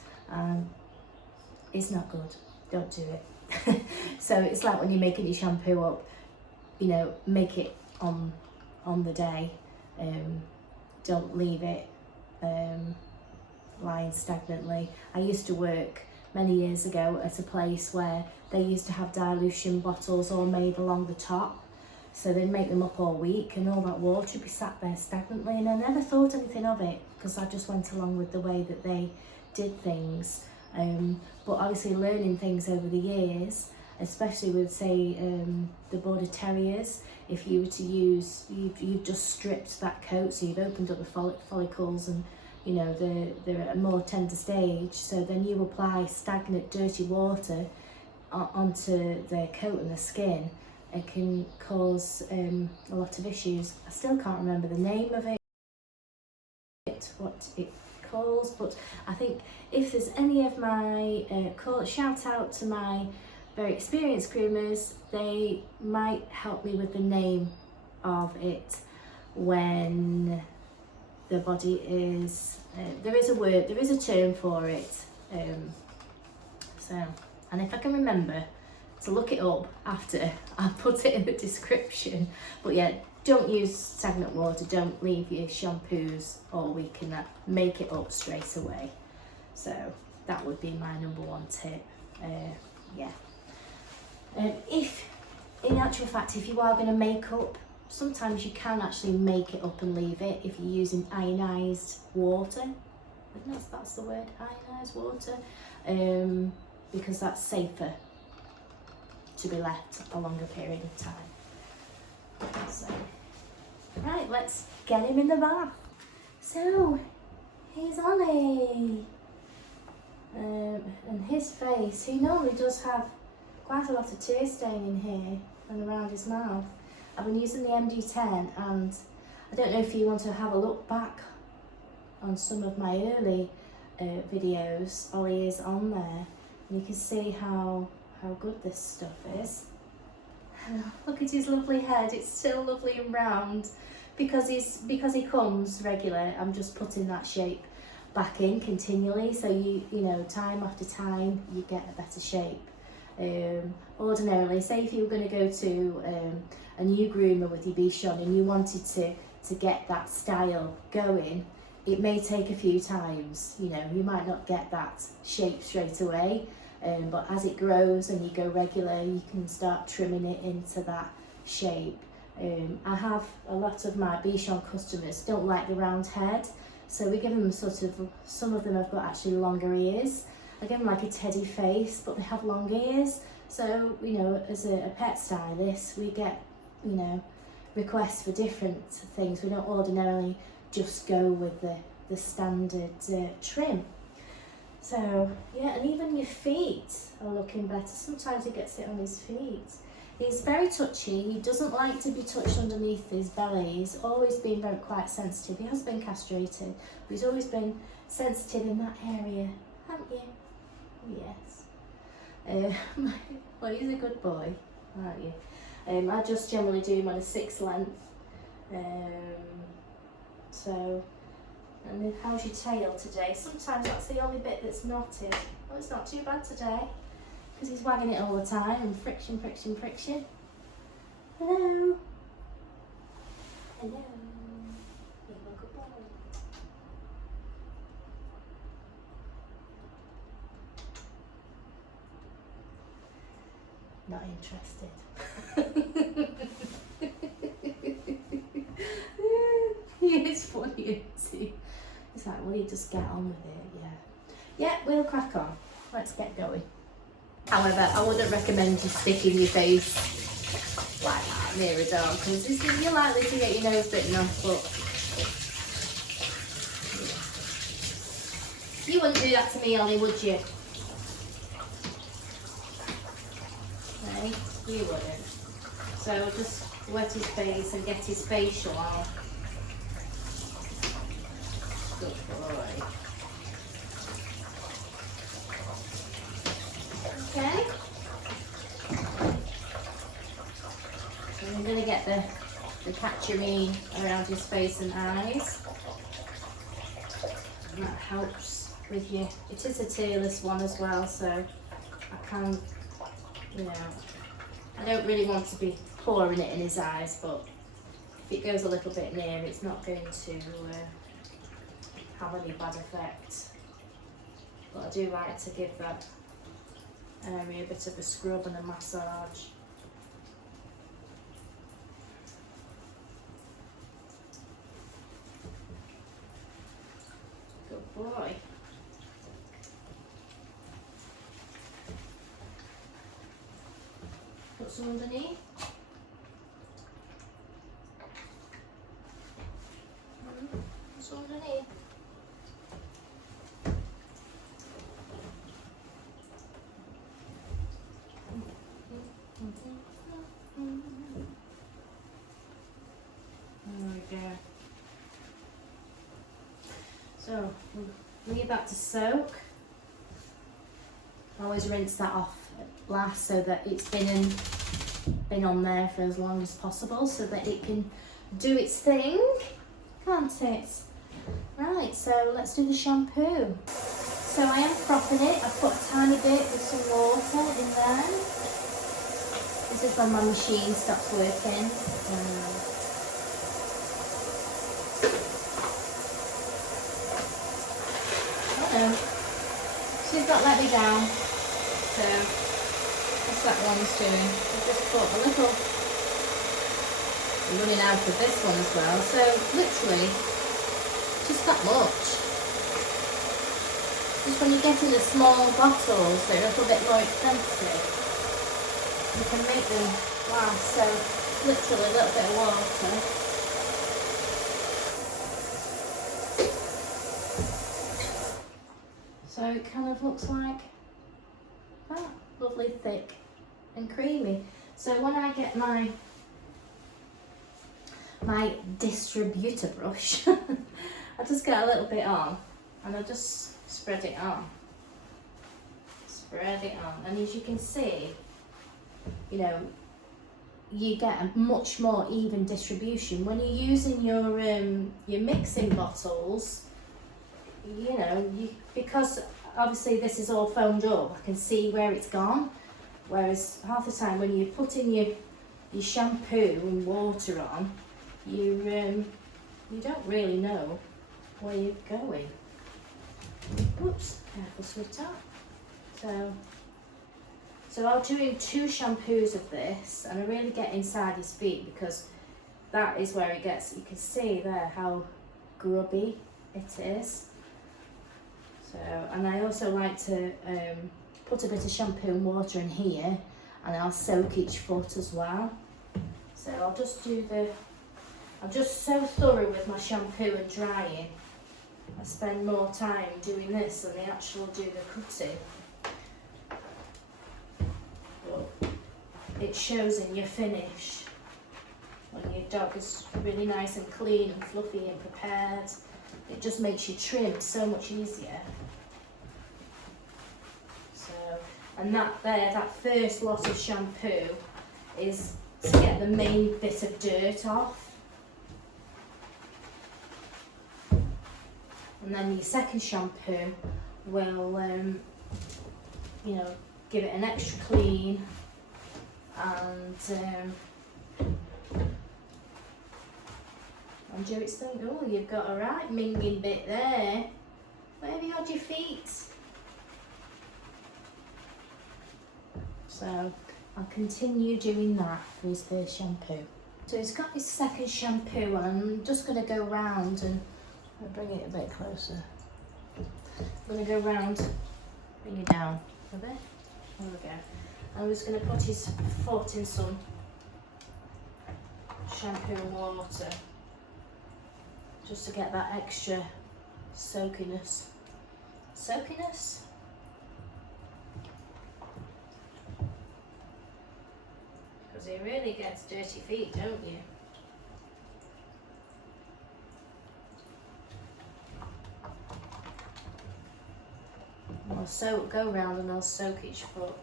It's not good, don't do it. So it's like when you're making your shampoo up, you know, make it on the day. Don't leave it lying stagnantly. I used to work many years ago at a place where they used to have dilution bottles all made along the top. So they'd make them up all week and all that water would be sat there stagnantly, and I never thought anything of it because I just went along with the way that they did things. But obviously learning things over the years, especially with say the border terriers, if you were to use, you've just stripped that coat, so you've opened up the follicles and you know they're at a more tender stage, so then you apply stagnant dirty water onto their coat and the skin. It can cause a lot of issues. I still can't remember the name of it, what it calls, but I think if there's any of my shout out to my very experienced groomers, they might help me with the name of it when the body is, there is a word, there is a term for it, so, and if I can remember to look it up after, I'll put it in the description. But yeah, don't use stagnant water, don't leave your shampoos all week and that, make it up straight away. So that would be my number one tip. Yeah. If, in actual fact, if you are going to make up, sometimes you can actually make it up and leave it if you're using ionised water. I think that's the word, ionised water, because that's safer to be left a longer period of time. So, right, let's get him in the bath. So, he's Ollie. And his face, he normally does have quite a lot of tear stain in here and around his mouth. I've been using the MD10, and I don't know if you want to have a look back on some of my early videos. Ollie is on there, and you can see how good this stuff is. Look at his lovely head, it's still lovely and round. Because he comes regular, I'm just putting that shape back in continually, so you know, time after time you get a better shape. Ordinarily, say if you were going to go to a new groomer with your Bichon and you wanted to get that style going, it may take a few times. You know, you might not get that shape straight away, but as it grows and you go regular, you can start trimming it into that shape. I have a lot of my Bichon customers don't like the round head, so we give them sort of, some of them have got actually longer ears. I give them like a teddy face, but they have long ears. So, you know, as a pet stylist, we get, you know, requests for different things. We don't ordinarily just go with the standard trim. So, yeah, and even your feet are looking better. Sometimes he gets it on his feet. He's very touchy. He doesn't like to be touched underneath his belly. He's always been quite sensitive. He has been castrated, but he's always been sensitive in that area, haven't you? Yes. Well, he's a good boy, aren't you? I just generally do him on a 6 length. So, and then how's your tail today? Sometimes that's the only bit that's knotted. Well, it's not too bad today, because he's wagging it all the time and friction, friction, friction. Hello. Hello. You're a good boy. Not interested. He is funny, isn't he? It's like, will you just get on with it? Yeah. Yeah, we'll crack on. Let's get going. However, I wouldn't recommend you sticking your face like that near a dog, because you're likely to get your nose bitten off, but you wouldn't do that to me, Ollie, would you? No, you wouldn't. So just wet his face and get his facial on. Good boy. Okay. So I'm going to get the catcherine around his face and eyes. And that helps with you. It is a tearless one as well, so I can, you know, I don't really want to be pouring it in his eyes, but if it goes a little bit near, it's not going to have any bad effect. But I do like to give that area, a bit of a scrub and a massage. Good boy. Put some underneath. Put some underneath. There we go. So we'll leave that to soak. Always rinse that off last so that it's been on there for as long as possible so that it can do its thing, can't it? Right, so let's do the shampoo. So I am frothing it. I've put a tiny bit with some water in there. This is when my machine stops working. She's not let me down, so that's that one's doing. I've just put a little, I'm running out of this one as well, so literally just that much. Just when you get in the small bottles, they're a little bit more expensive, you can make them last, so literally a little bit of water. So it kind of looks like that, lovely, thick and creamy. So when I get my distributor brush, I just get a little bit on and I just spread it on. Spread it on, and as you can see, you know, you get a much more even distribution. When you're using your mixing bottles, you know, because obviously this is all foamed up, I can see where it's gone, whereas half the time when you're putting your shampoo and water on, you don't really know where you're going. Oops, careful sweetheart. So I'm doing 2 shampoos of this, and I really get inside his feet because that is where it gets, you can see there how grubby it is. So, and I also like to put a bit of shampoo and water in here, and I'll soak each foot as well. So I'll just do I'm just so thorough with my shampoo and drying. I spend more time doing this than the actual do the cutting. But it shows in your finish when your dog is really nice and clean and fluffy and prepared. It just makes your trim so much easier. So, and that first lot of shampoo is to get the main bit of dirt off. And then your second shampoo will, you know, give it an extra clean and do its thing. Oh, you've got a right minging bit there. Where have you had your feet? So I'll continue doing that for his first shampoo. So he's got his second shampoo, and I'm just going to go round and I'll bring it a bit closer. I'm going to go round, bring it down a bit. There we go. I'm just going to put his foot in some shampoo and water, just to get that extra soakiness. Soakiness? Because he really gets dirty feet, don't you? I'll go round and I'll soak each foot.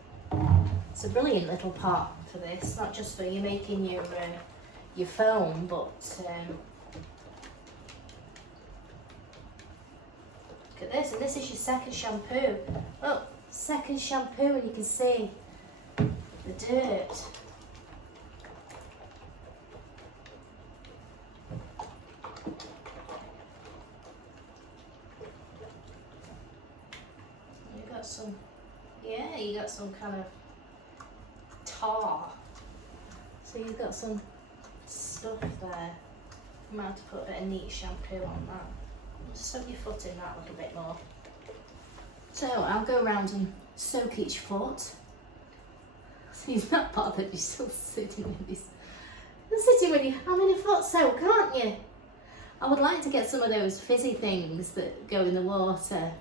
It's a brilliant little pot for this, not just for you making your foam, but look at this, and this is your second shampoo. Look, second shampoo, and you can see the dirt. Yeah, you got some kind of tar. So you've got some stuff there. You might have to put a bit of neat shampoo on that. Just soak your foot in that a little bit more. So I'll go around and soak each foot. So he's not bothered, he's still sitting with his... You're sitting with your hand in a foot soak, aren't you? I would like to get some of those fizzy things that go in the water.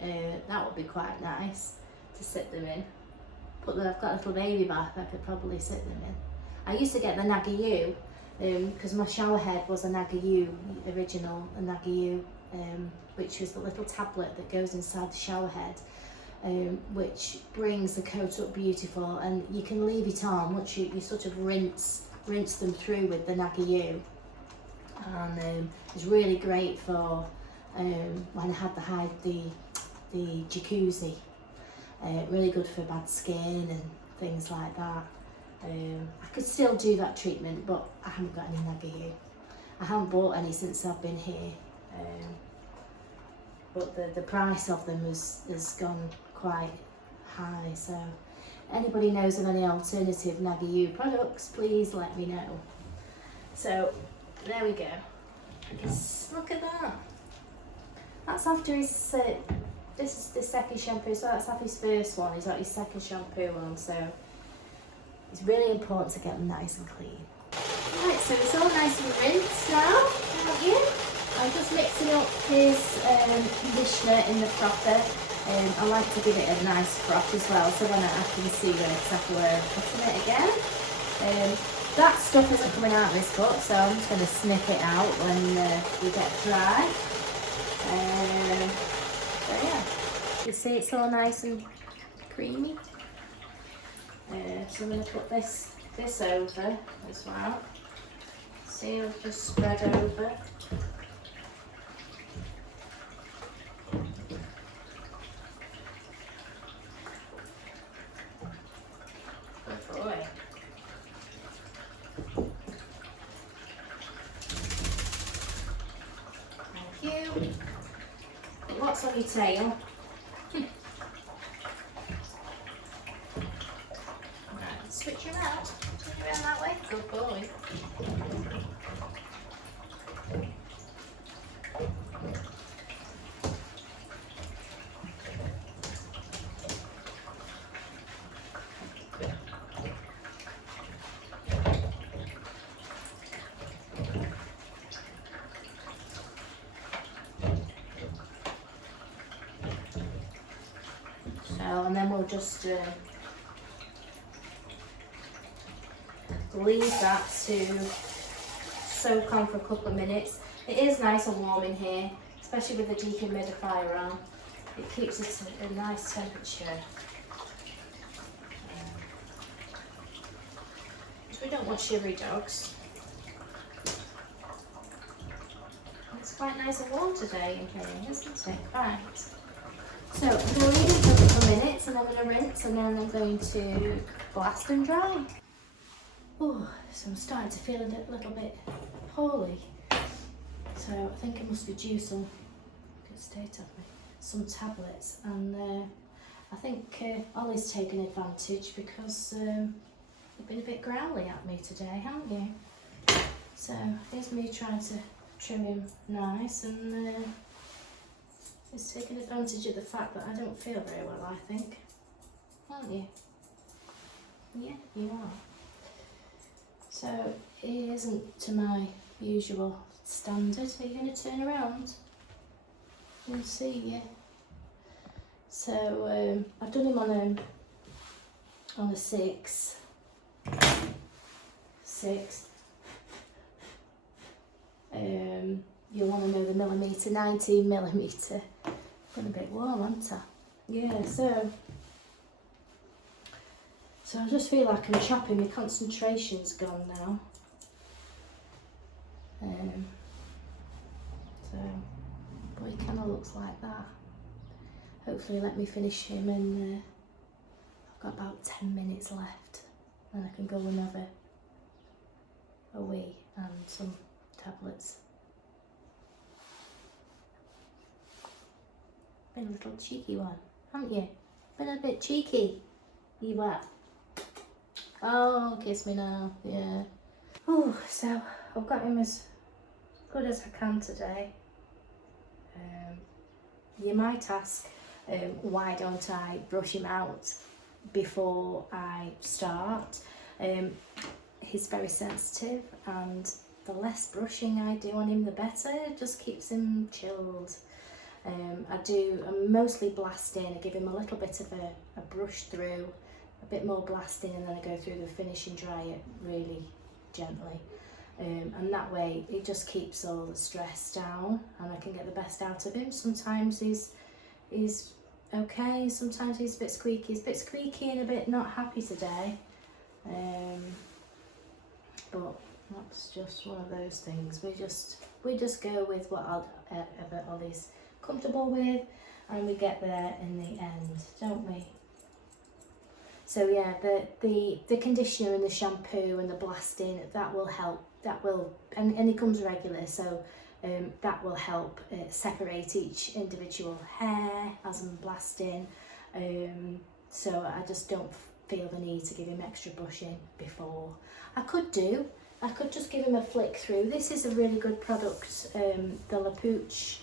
That would be quite nice to sit them in. I've got a little baby bath, I could probably sit them in. I used to get the Nagayu, because my shower head was a Nagayu, original Nagayu, which was the little tablet that goes inside the shower head, which brings the coat up beautiful, and you can leave it on once you sort of rinse them through with the Nagayu. And it's really great for when I had the jacuzzi. Really good for bad skin and things like that. I could still do that treatment, but I haven't got any Nagayu. I haven't bought any since I've been here, but the price of them has gone quite high. So anybody knows of any alternative Nagayu products, please let me know. So there we go. Look at that. That's after his, this is the second shampoo, so that's after his first one. He's got his second shampoo on, so it's really important to get them nice and clean. Right, so it's all nice and rinsed now, aren't you? I'm just mixing up his conditioner in the frother. I like to give it a nice froth as well, so then I can see exactly where I'm putting it again. That stuff isn't coming out of this foot, so I'm just going to snip it out when we get dry. So yeah, you see it's all nice and creamy. So I'm going to put this over as well. See, it'll just spread over. Good boy. Thank you. What's on your tail? Switch around. Switch around that way. Good boy. So, and then we'll just leave that to soak on for a couple of minutes. It is nice and warm in here, especially with the dehumidifier on. It keeps it at a nice temperature. Because we don't want shivery dogs. It's quite nice and warm today in here, isn't it? Right. So I'm going to leave it for a couple of minutes and I'm going to rinse and then I'm going to blast and dry. Oh, so I'm starting to feel a little bit poorly. So I think I must be due some, some tablets, and I think Ollie's taken advantage because you've been a bit growly at me today, haven't you? So here's me trying to trim him nice, and he's taking advantage of the fact that I don't feel very well, I think. Aren't you? Yeah, you are. So it isn't to my usual standard. Are you going to turn around and see you? So I've done him on a 6. You'll want to know the millimetre, 19mm. Been a bit warm, haven't I? Yeah, so I just feel like I'm chopping. My concentration's gone now. But he kind of looks like that. Hopefully let me finish him, and I've got about 10 minutes left, and I can go another a wee and some tablets. Been a little cheeky one, haven't you? Been a bit cheeky. You what? Oh, kiss me now. Yeah. Oh, so I've got him as good as I can today. You might ask, why don't I brush him out before I start? He's very sensitive, and the less brushing I do on him, the better. It just keeps him chilled. I'm mostly blasting. I give him a little bit of a brush through, a bit more blasting, and then I go through the finish and dry it really gently. And that way it just keeps all the stress down, and I can get the best out of him. Sometimes he's okay, sometimes he's a bit squeaky. He's a bit squeaky and a bit not happy today. But that's just one of those things. We just go with what Ollie's comfortable with, and we get there in the end, don't we? So yeah, the conditioner and the shampoo and the blasting, that will help. That will, and it comes regular, so that will help separate each individual hair as I'm blasting. So I just don't feel the need to give him extra brushing before. I could just give him a flick through. This is a really good product, the La Pooch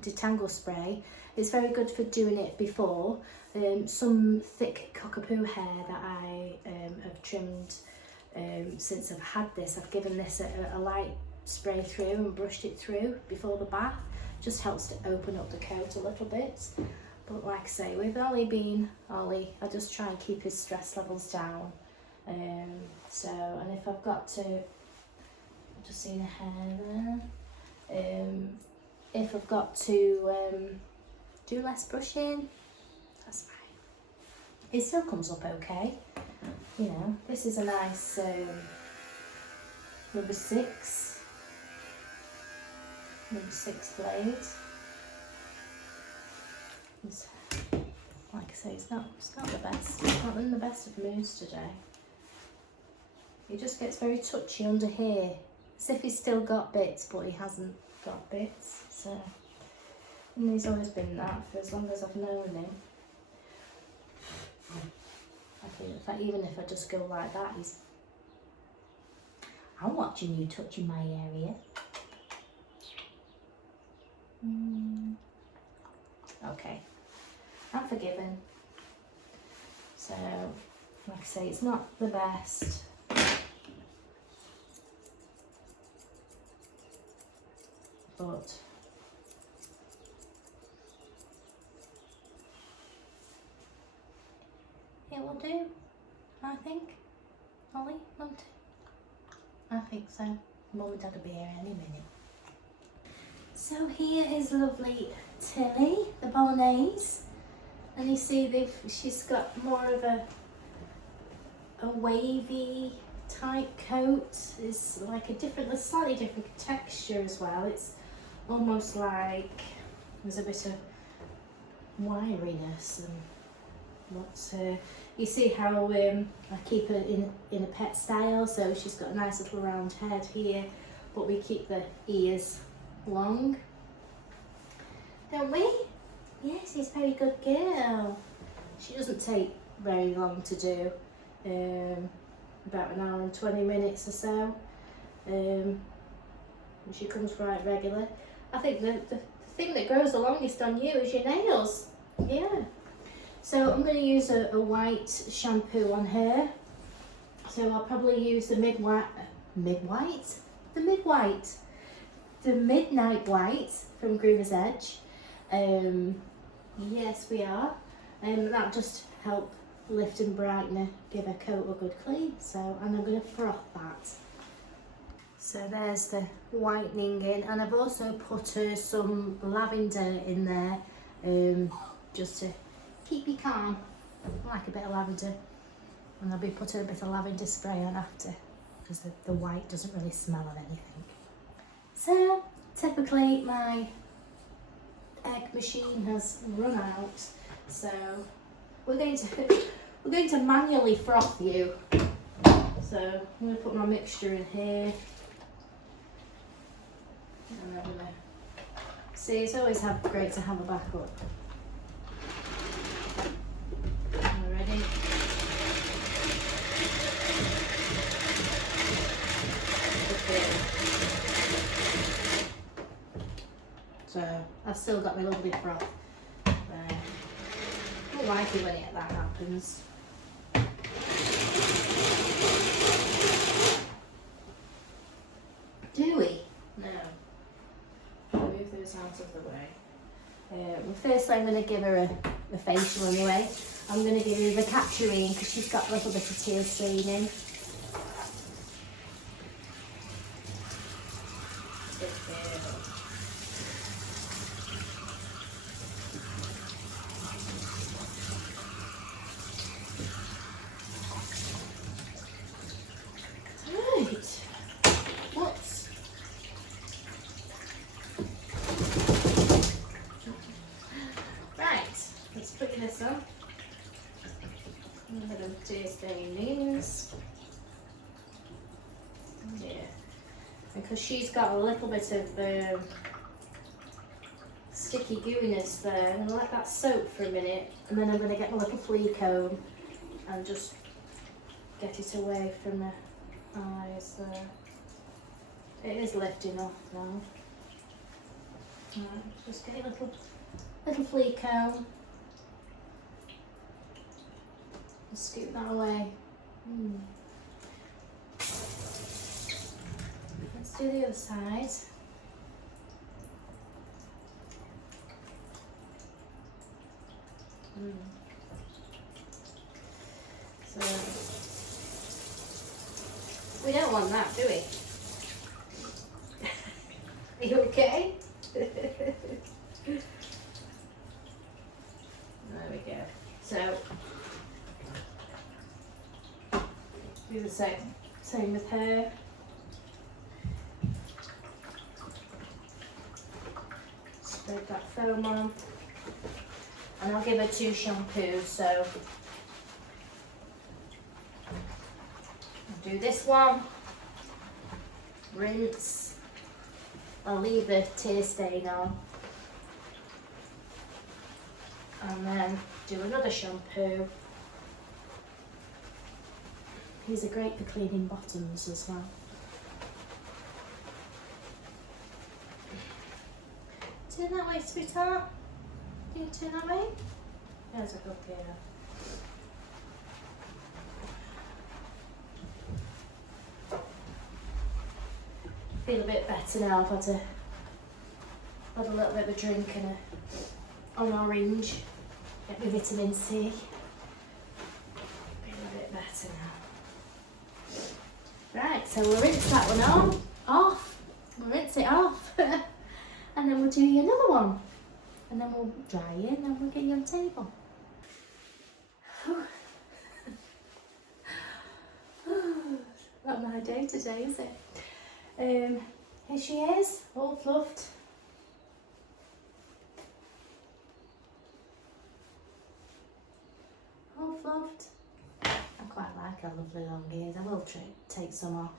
detangle spray. It's very good for doing it before. Some thick cockapoo hair that I have trimmed since I've had this, I've given this a light spray through and brushed it through before the bath. Just helps to open up the coat a little bit. But like I say, with Ollie, I just try and keep his stress levels down. And if I've got to, I've just seen a hair there. If I've got to do less brushing, that's fine. It still comes up okay. You know, this is a nice number 6 blade. It's, like I say, it's not the best. It's not in the best of moods today. He just gets very touchy under here, as if he's still got bits, but he hasn't got bits. So, and he's always been that for as long as I've known him. I think that even if I just go like that, I'm watching you touching my area. Okay, I'm forgiven. So, like I say, it's not the best. But it will do, I think. Ollie, won't it? I think so. Mum and Dad will be here any minute. So here is lovely Tilly, the Bolognese. And you see she's got more of a wavy type coat. It's like a slightly different texture as well. It's almost like there's a bit of wiriness, and what's you see how I keep her in a pet style, so she's got a nice little round head here, but we keep the ears long, don't we? Yes, she's a very good girl. She doesn't take very long to do, about an hour and 20 minutes or so. She comes right regular. I think the thing that grows the longest on you is your nails. Yeah. So I'm going to use a white shampoo on her. So I'll probably use the Midnight White from Groomer's Edge. Yes, we are. That'll just help lift and brighten her, give her coat a good clean. So, and I'm going to froth that. So there's the whitening in, and I've also put some lavender in there, just to keep you calm. I like a bit of lavender, and I'll be putting a bit of lavender spray on after, because the white doesn't really smell of anything. So typically my egg machine has run out, so we're going to manually froth you. So I'm going to put my mixture in here. And I'm gonna see, it's always great to have a backup. still got my lovely froth. Right. I don't like it when that happens. Do we? No. Move those out of the way. Well, first I'm going to give her a facial anyway. I'm going to give her the Catcherine because she's got a little bit of tear staining. This up. A bit of tear stainings. Yeah. Because she's got a little bit of sticky gooiness there. I'm going to let that soak for a minute and then I'm going to get my little flea comb and just get it away from the eyes there. It is lifting off now. Right, just get a little flea comb. Scoop that away. Let's do the other side. So we don't want that, do we? Are you okay? There we go. So do the same with her. Spread that foam on. And I'll give her 2 shampoos, so I'll do this one, rinse, I'll leave the tear stain on, and then do another shampoo. These are great for cleaning bottoms as well. Turn that way, sweetheart. Can you turn that way? There's a good girl. Feel a bit better now. I've had a little bit of a drink and an orange. Get my vitamin C. Feel a bit better now. Right, so we'll rinse that one off. We'll rinse it off. And then we'll do you another one. And then we'll dry you and then we'll get you on the table. Not my day today, is it? Here she is, all fluffed. All fluffed. I quite like her lovely long ears. I will take some off.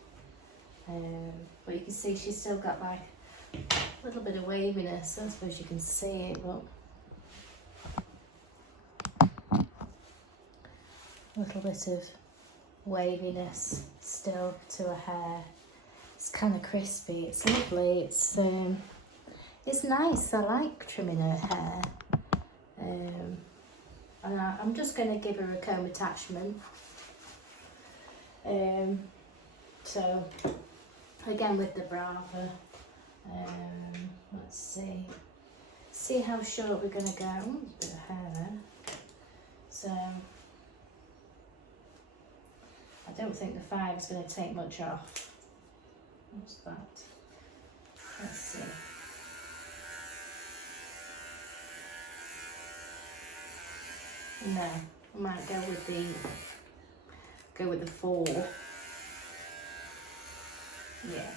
But you can see she's still got like a little bit of waviness. I don't suppose you can see it, but a little bit of waviness still to her hair. It's kind of crispy. It's lovely. It's nice. I like trimming her hair. And I'm just going to give her a comb attachment. So again with the Brava. Let's see how short we're going to go. Ooh, a bit of hair there. So I don't think the 5 is going to take much off. What's that? Let's see. No, I might go with the 4. Yeah.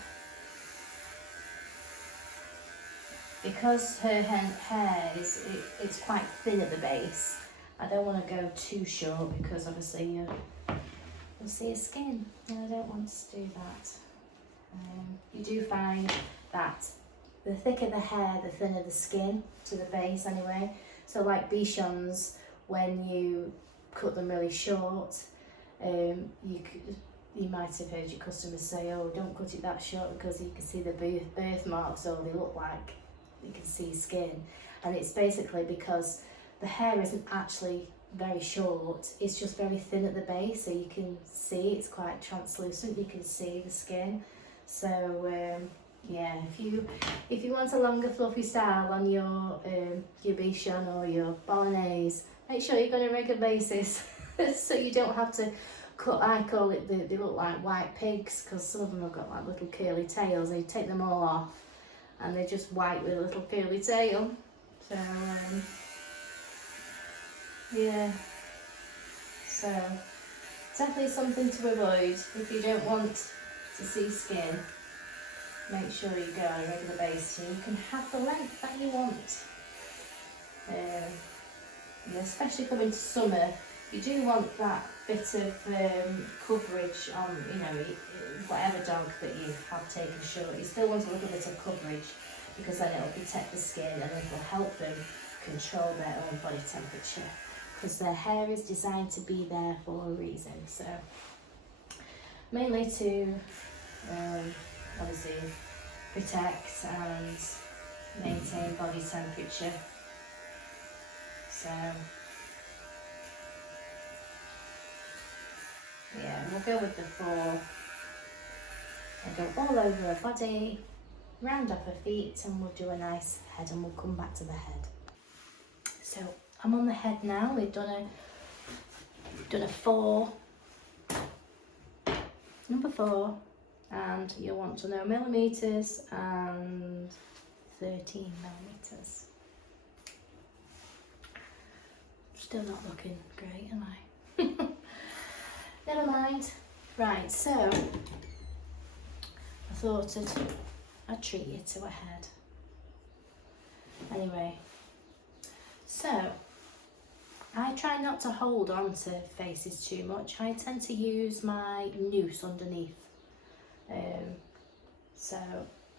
Because her hair it's quite thin at the base, I don't want to go too short because obviously you'll see her skin, and I don't want to do that. You do find that the thicker the hair, the thinner the skin to the base anyway. So like Bichons, when you cut them really short, you might have heard your customers say, oh, don't cut it that short because you can see the birthmarks, or they look like you can see skin, and it's basically because the hair isn't actually very short, it's just very thin at the base, so you can see it's quite translucent, you can see the skin. So yeah, if you want a longer fluffy style on your bichon or your bolognese, make sure you're on a regular basis so you don't have to cut. I call it, they look like white pigs, because some of them have got like little curly tails, and you take them all off and they're just white with a little curly tail. So yeah, so definitely something to avoid if you don't want to see skin. Make sure you go on a regular basis so you can have the length that you want. And especially coming to summer, you do want that bit of coverage on, you know, whatever dog that you have taken short. You still want a little bit of coverage, because then it'll protect the skin and it will help them control their own body temperature, because their hair is designed to be there for a reason. So mainly to obviously protect and maintain body temperature. So yeah, we'll go with the 4 and go all over her body, round up her feet, and we'll do a nice head, and we'll come back to the head. So I'm on the head now. We've done a 4, number 4, and you'll want to know millimeters and 13 millimeters. Still not looking great, am I? Never mind. Right, so I thought I'd treat you to a head. Anyway, so I try not to hold on to faces too much. I tend to use my noose underneath. So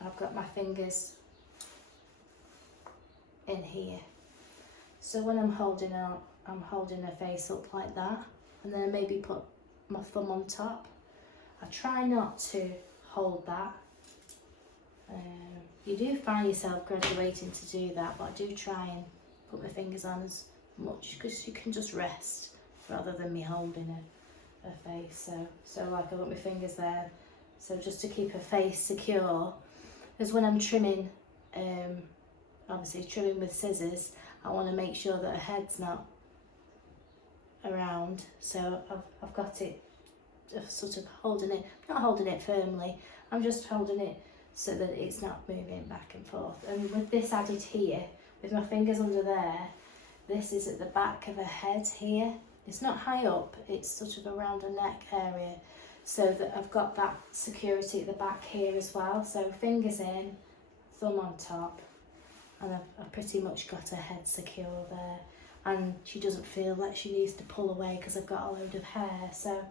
I've got my fingers in here. So when I'm holding a face up like that, and then maybe put my thumb on top. I try not to hold that. You do find yourself graduating to do that, but I do try and put my fingers on as much, because you can just rest rather than me holding a face. So like I've got my fingers there, so just to keep her face secure. Because when I'm trimming, obviously trimming with scissors, I want to make sure that her head's not around, so I've got it sort of holding it, not holding it firmly, I'm just holding it so that it's not moving back and forth. And with this added here, with my fingers under there, this is at the back of her head here. It's not high up, it's sort of around the neck area, so that I've got that security at the back here as well. So fingers in, thumb on top, and I've pretty much got her head secure there. And she doesn't feel like she needs to pull away because I've got a load of hair. So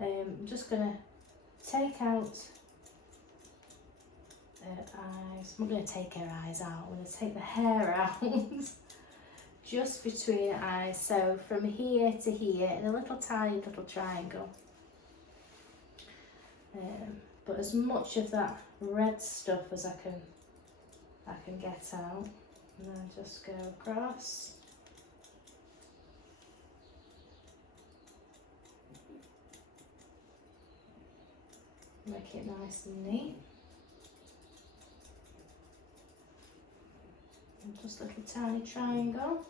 I'm just going to take out her eyes. I'm not going to take her eyes out, I'm going to take the hair out just between her eyes. So from here to here in a little tiny little triangle. But as much of that red stuff as I can get out, and then just go across. Make it nice and neat. And just a little tiny triangle.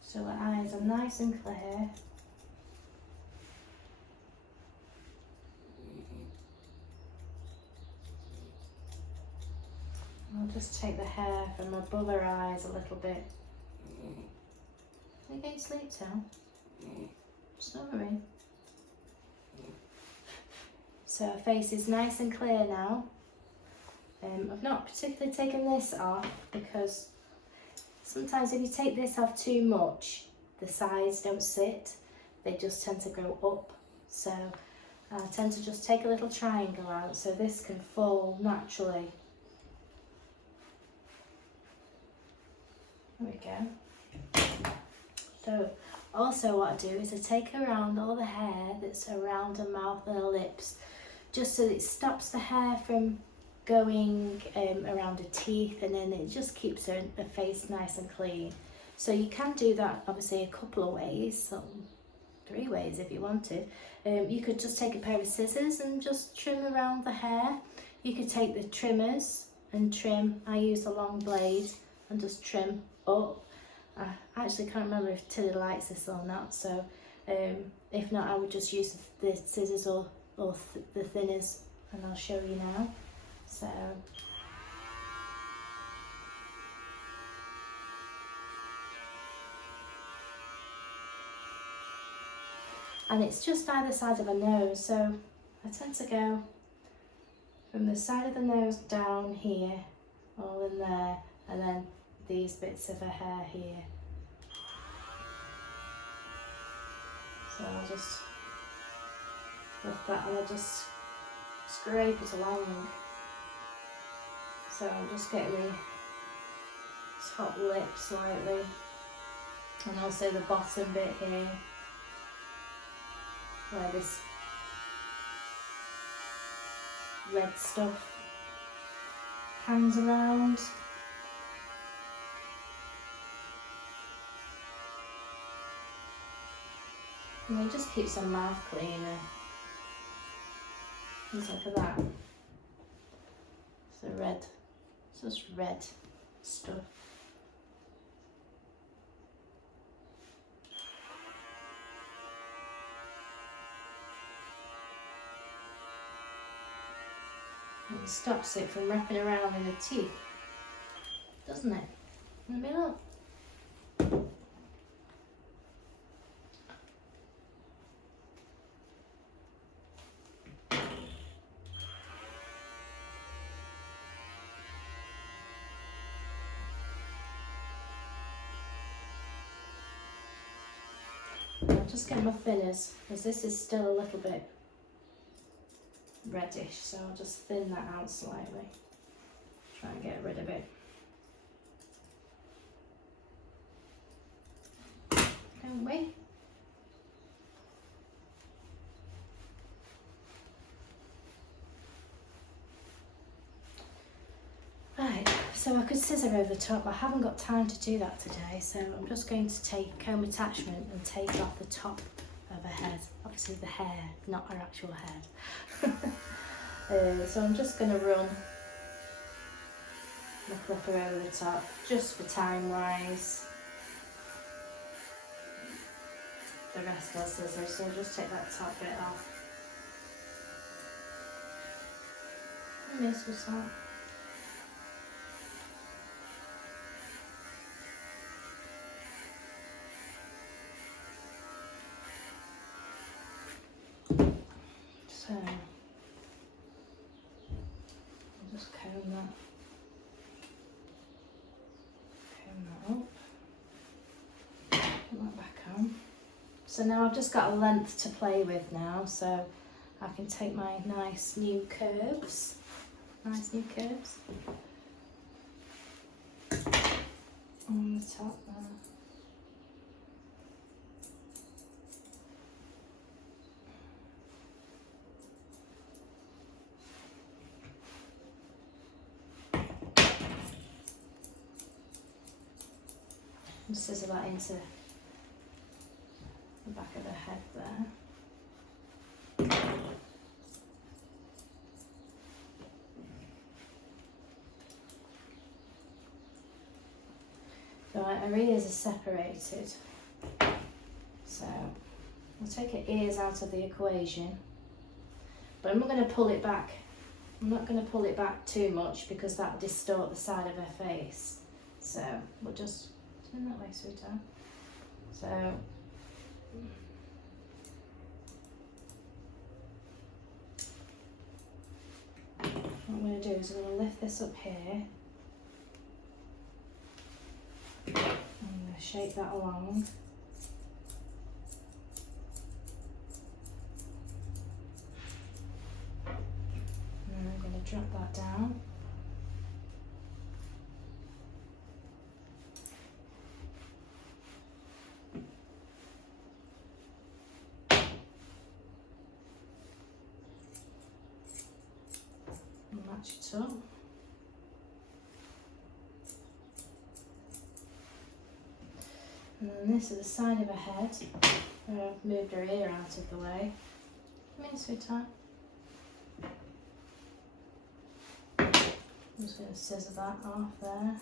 So her eyes are nice and clear. I'll just take the hair from above her eyes a little bit. Are you getting sleep now? Snoring. So her face is nice and clear now. I've not particularly taken this off, because sometimes if you take this off too much, the sides don't sit, they just tend to go up. So I tend to just take a little triangle out so this can fall naturally. There we go. So Also what I do is I take around all the hair that's around her mouth and her lips, just so it stops the hair from going around her teeth, and then it just keeps her face nice and clean. So you can do that obviously a couple of ways, so 3 ways if you wanted. You could just take a pair of scissors and just trim around the hair. You could take the trimmers and trim. I use a long blade and just trim up. I actually can't remember if Tilly likes this or not, so if not, I would just use the scissors or the thinners, and I'll show you now. So and it's just either side of her nose, so I tend to go from the side of the nose down here, all in there, and then these bits of her hair here. So I'll just lift that and I'll just scrape it along. So I'm just getting the top lip slightly, and also the bottom bit here, where this red stuff hangs around. And it just keeps her mouth cleaner. Just look at that. It's a red, it's just red stuff. And it stops it from wrapping around in her teeth, doesn't it? In the middle. I'll just get my thinners, because this is still a little bit reddish, so I'll just thin that out slightly. Try and get rid of it. Don't we? Right, so I could scissor over the top, but I haven't got time to do that today, so I'm just going to take comb attachment and take off the top of her head. Obviously the hair, not her actual head. So I'm just going to run the clipper over the top, just for time wise. The rest are scissors, so I'll just take that top bit off. And this was that. So I'll just comb that up, put that back on. So now I've just got a length to play with now, so I can take my nice new curves, on the top there. And scissor that into the back of the head there. So our ears are separated, so I'll take her ears out of the equation, but I'm not going to pull it back. I'm not going to pull it back too much because that will distort the side of her face. So we'll just turn that way, sweetheart. So what I'm going to do is I'm going to lift this up here. I'm going to shake that along. And I'm going to drop that down. match it up. And then this is the side of her head, where I've moved her ear out of the way. Come here, sweetheart. I'm just going to scissor that off there.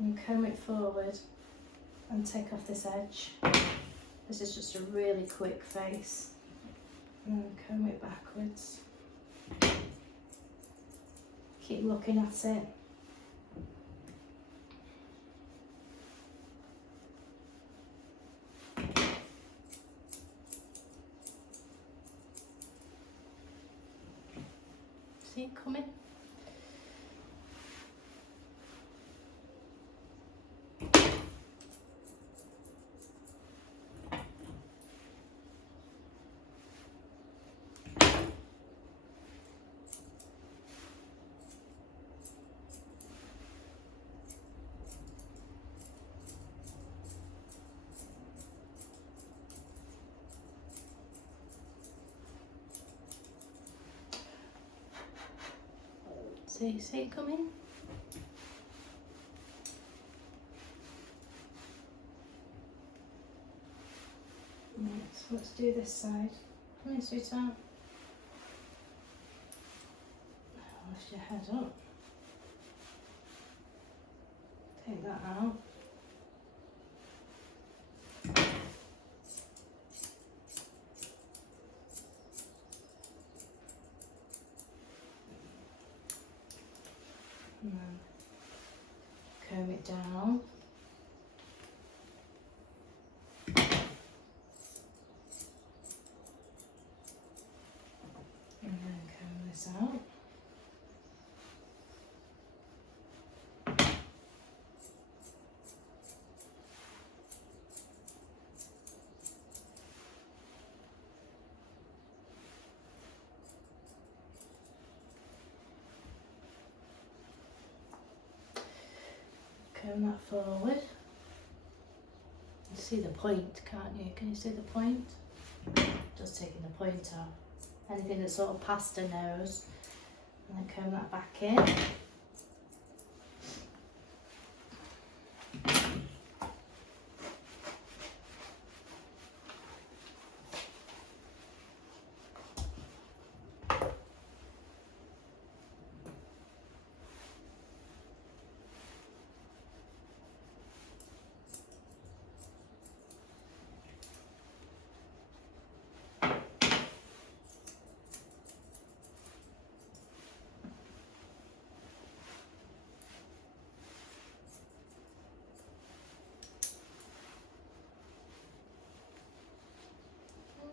And comb it forward and take off this edge. This is just a really quick face. And then comb it backwards. Keep looking at it. See it coming? See it coming? Right, so let's do this side. Come here, sweetheart. Lift your head up. Take that out. And then comb it down. And then comb this out. Comb that forward. You see the point, can't you? Can you see the point? Just taking the point off. Anything that's sort of past her nose. And then comb that back in.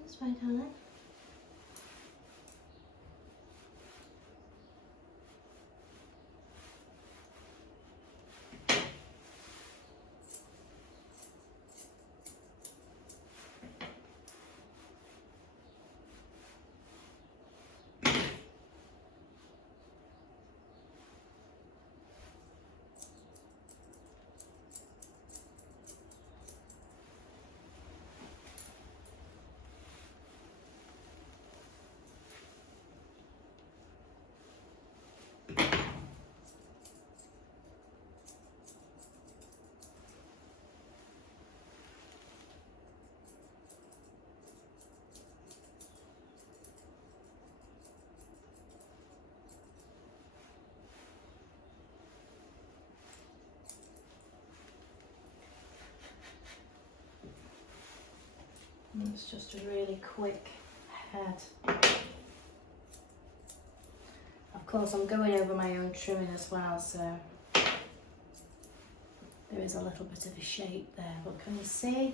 That's right, darling. And it's just a really quick head. Of course, I'm going over my own trimming as well, so there is a little bit of a shape there, but can you see?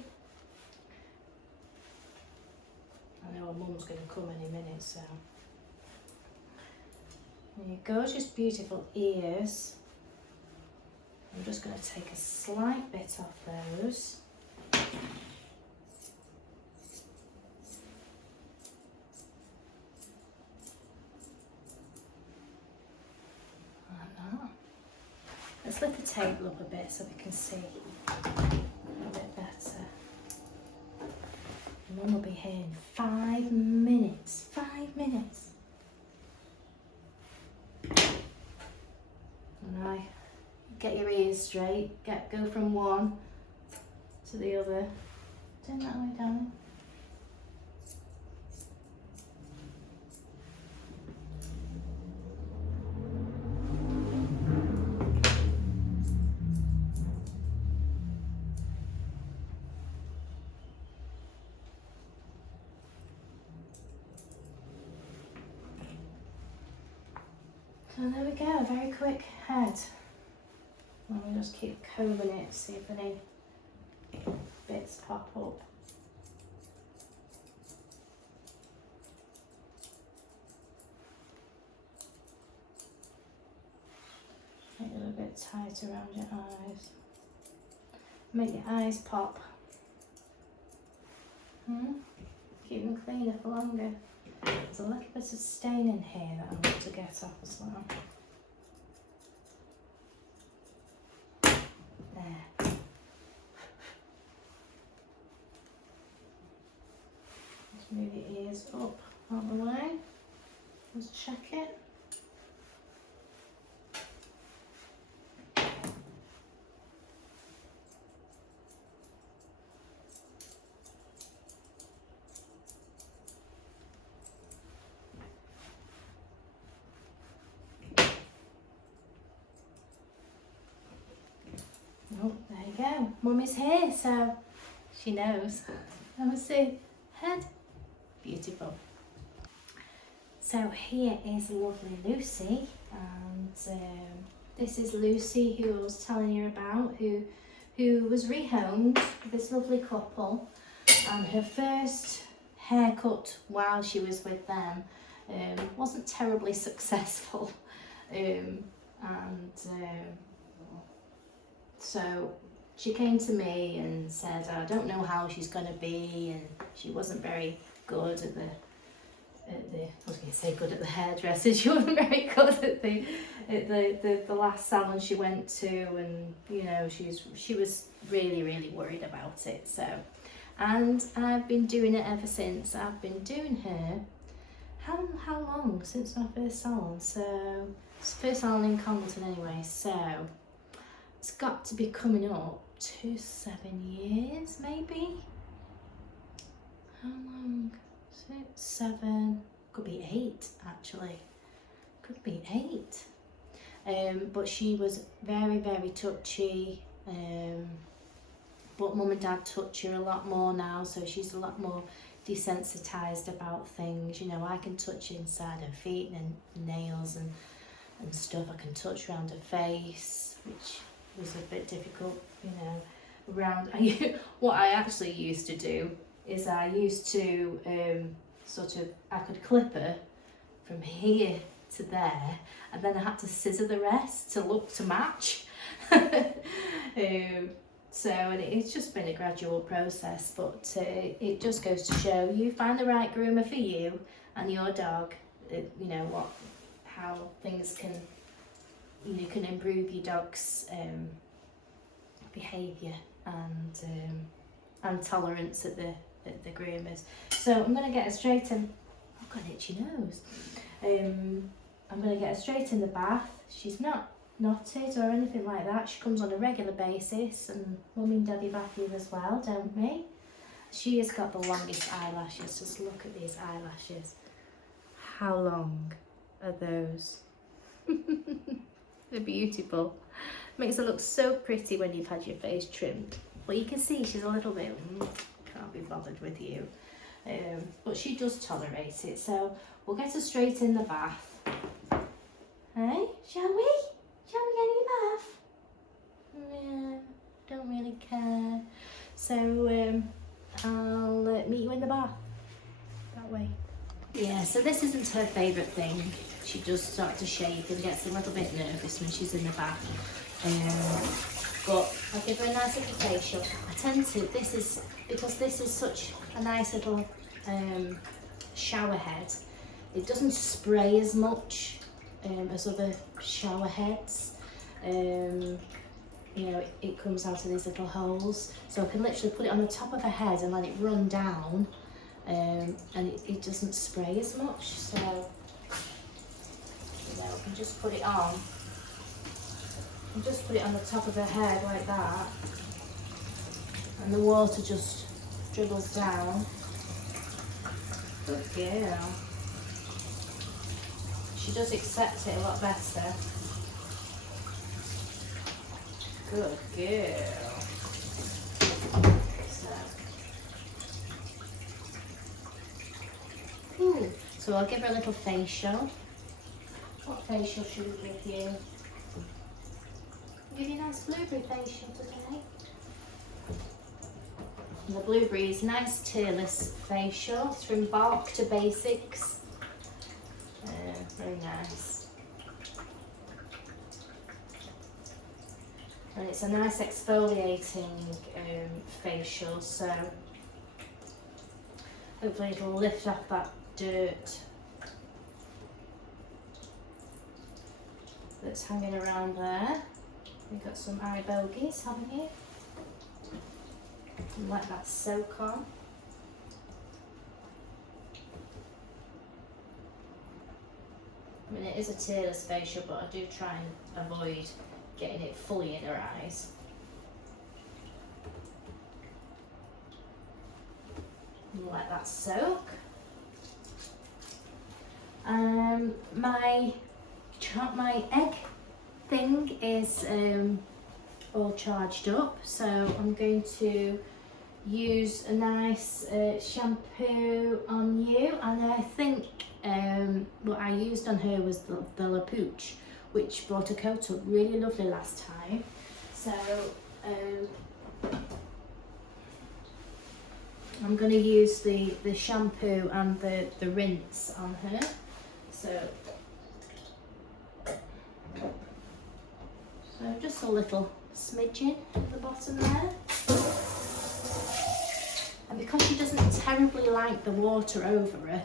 I know our mum's going to come any minute, so. And your gorgeous, beautiful ears. I'm just going to take a slight bit off those. Let's lift the table up a bit so we can see a bit better. Mum will be here in 5 minutes. 5 minutes. Alright, get your ears straight. Go from one to the other. Turn that way, darling. So there we go, a very quick head. And we'll just keep combing it, see if any bits pop up. Make it a little bit tight around your eyes. Make your eyes pop. Keep them cleaner for longer. There's a little bit of stain in here that I want to get off as well. There. Let's move your ears up out of the way. Let's check it. Oh, there you go. Mummy's here, so she knows. Let me see. Head. Beautiful. So here is lovely Lucy, and this is Lucy who I was telling you about, who was rehomed with this lovely couple, and her first haircut while she was with them wasn't terribly successful, so she came to me and said, I don't know how she's going to be, and she wasn't very good at I was going to say good at the hairdresser. She wasn't very good at the last salon she went to, and you know she was really worried about it. So, and I've been doing it ever since. I've been doing her how long since my first salon? So it's the first salon in Congleton anyway. So it's got to be coming up to 7 years maybe. How long? 6, 7, could be 8 actually. Could be 8. But she was very touchy. But Mum and Dad touch her a lot more now, so she's a lot more desensitized about things. You know, I can touch inside her feet and nails and stuff. I can touch around her face, which was a bit difficult, you know. What I actually used to do is I used to I could clip her from here to there, and then I had to scissor the rest to match. And it's just been a gradual process, but it just goes to show you find the right groomer for you and your dog. You know how things can improve your dog's behaviour and tolerance at the groomers. So I'm going to get her straight in. I've got an itchy nose. I'm going to get her straight in the bath. She's not knotted or anything like that. She comes on a regular basis, and Mummy and Daddy bath you as well, don't we? She has got the longest eyelashes. Just look at these eyelashes. How long are those? They're beautiful. Makes her look so pretty when you've had your face trimmed. Well, you can see she's a little bit can't be bothered with you, but she does tolerate it. So we'll get her straight in the bath. Hey, shall we? Shall we get in the bath? Yeah, don't really care. So I'll meet you in the bath that way. Yeah, so this isn't her favourite thing. She does start to shake and gets a little bit nervous when she's in the bath. But I'll give her a nice little facial. I tend to, because this is such a nice little shower head, it doesn't spray as much as other shower heads. You know, it comes out of these little holes, so I can literally put it on the top of her head and let it run down, and it doesn't spray as much. So, you know, I can just put it on. And just put it on the top of her head like that, and the water just dribbles down. Good girl. She does accept it a lot better. Good girl. So I'll give her a little facial. What facial should we give you? Give you a nice blueberry facial today. And the blueberry is nice tearless facial. It's from Bark to Basics. Very nice. And it's a nice exfoliating facial, so hopefully it'll lift off that dirt that's hanging around there. You've got some eye bogies, haven't you? And let that soak on. I mean, it is a tearless facial, but I do try and avoid getting it fully in her eyes. And let that soak. My egg thing is all charged up, so I'm going to use a nice shampoo on you, and I think what I used on her was the La Pooch, which brought her coat up really lovely last time. So I'm going to use the shampoo and the rinse on her. So just a little smidgen at the bottom there. And because she doesn't terribly like the water over her,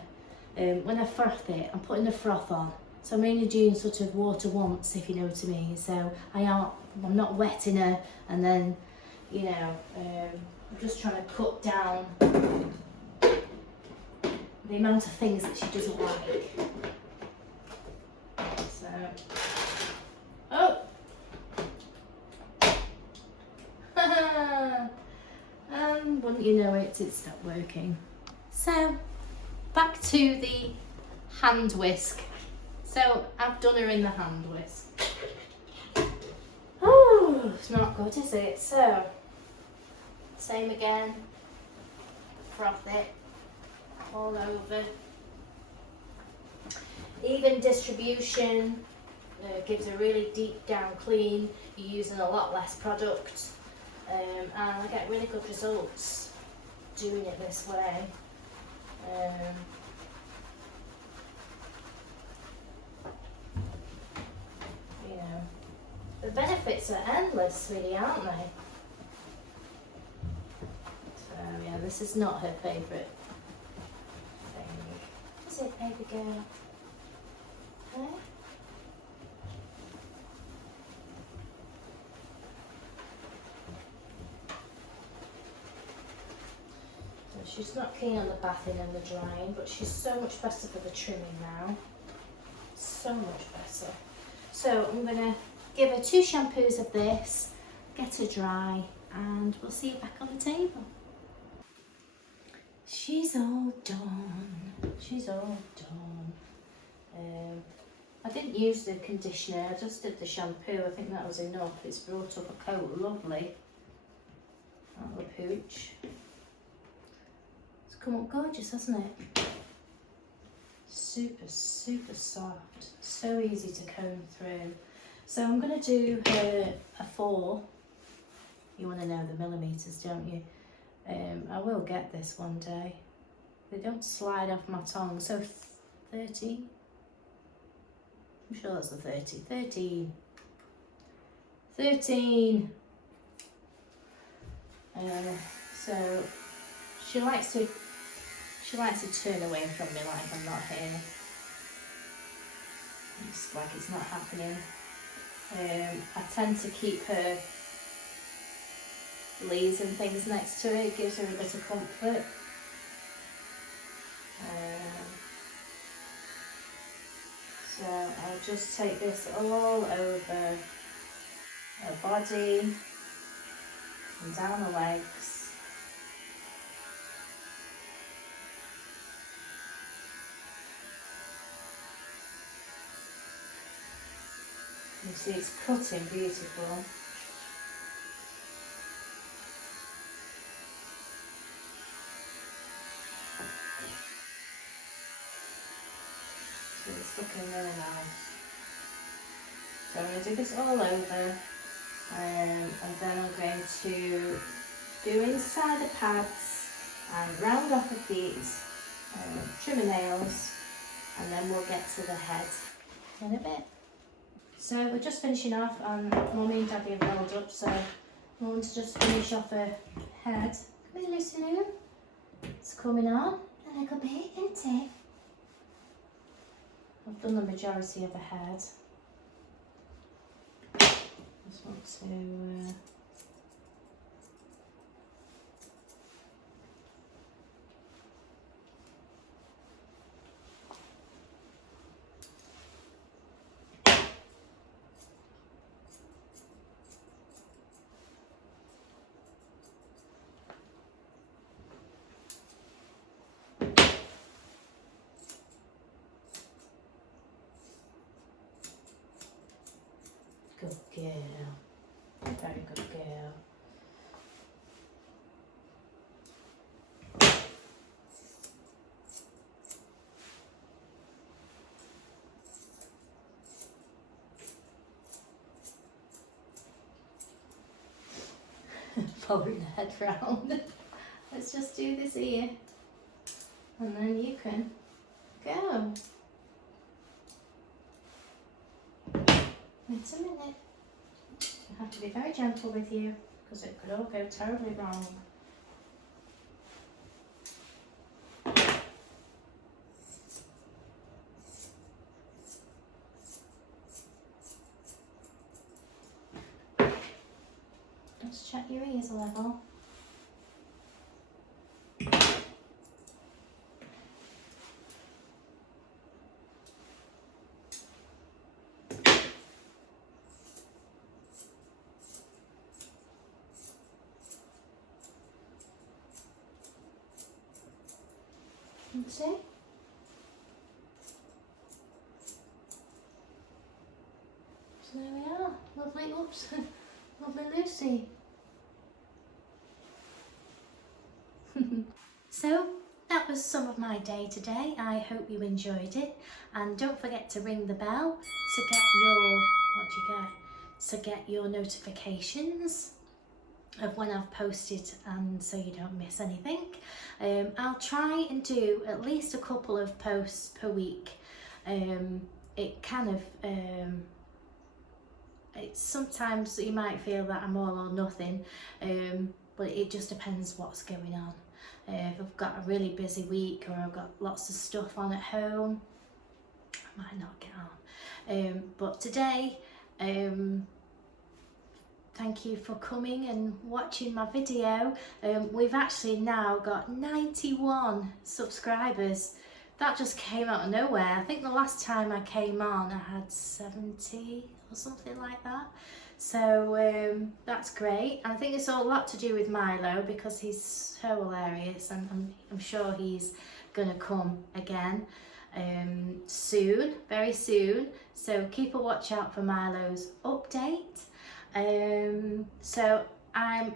when I froth it, I'm putting the froth on. So I'm only doing sort of water once, if you know what I mean. So I'm not wetting her, and then, you know, I'm just trying to cut down the amount of things that she doesn't like. So, oh! And wouldn't you know it, it stopped working. So, back to the hand whisk. So, I've done her in the hand whisk. Oh, it's not good, is it? So, same again. Froth it all over. Even distribution gives a really deep down clean. You're using a lot less product, and I get really good results doing it this way. You know, the benefits are endless, really, aren't they? So yeah, this is not her favourite thing. Is it, baby girl? Huh? She's not keen on the bathing and the drying, but she's so much better for the trimming now. So much better. So I'm going to give her 2 shampoos of this, get her dry, and we'll see you back on the table. She's all done. She's all done. I didn't use the conditioner, I just did the shampoo. I think that was enough. It's brought up a coat lovely. That little pooch. Come up gorgeous, hasn't it? Super, super soft. So easy to comb through. So I'm going to do her a 4. You want to know the millimetres, don't you? I will get this one day. They don't slide off my tongue. So 30. I'm sure that's the 30. 13. So she likes to turn away from me like I'm not here. It's like it's not happening. I tend to keep her leaves and things next to it. It gives her a bit of comfort. So I'll just take this all over her body and down her legs. You see it's cutting beautiful. So it's looking really nice. So I'm going to do this all over, and then I'm going to do inside the pads and round off the feet, trim the nails, and then we'll get to the head in a bit. So we're just finishing off, and Mummy and Daddy have rolled up, so I want to just finish off her head. Come here, Lucy Lou. It's coming on a little bit, isn't it? I've done the majority of her head. Just want to good girl. Very good girl. Folding the head round. Let's just do this ear, and then you can go. Wait a minute. I have to be very gentle with you because it could all go terribly wrong. Let's check your ears a level. See? So there we are. Lovely, oops, lovely Lucy. So that was some of my day today. I hope you enjoyed it, and don't forget to ring the bell to get your notifications of when I've posted, and so you don't miss anything. I'll try and do at least a couple of posts per week. It kind of it's sometimes you might feel that I'm all or nothing, but it just depends what's going on. If I've got a really busy week or I've got lots of stuff on at home, I might not get on. But today, thank you for coming and watching my video. We've actually now got 91 subscribers. That just came out of nowhere. I think the last time I came on I had 70 or something like that. So that's great. I think it's all a lot to do with Milo because he's so hilarious, and I'm sure he's gonna come again soon, very soon. So keep a watch out for Milo's update. So I'm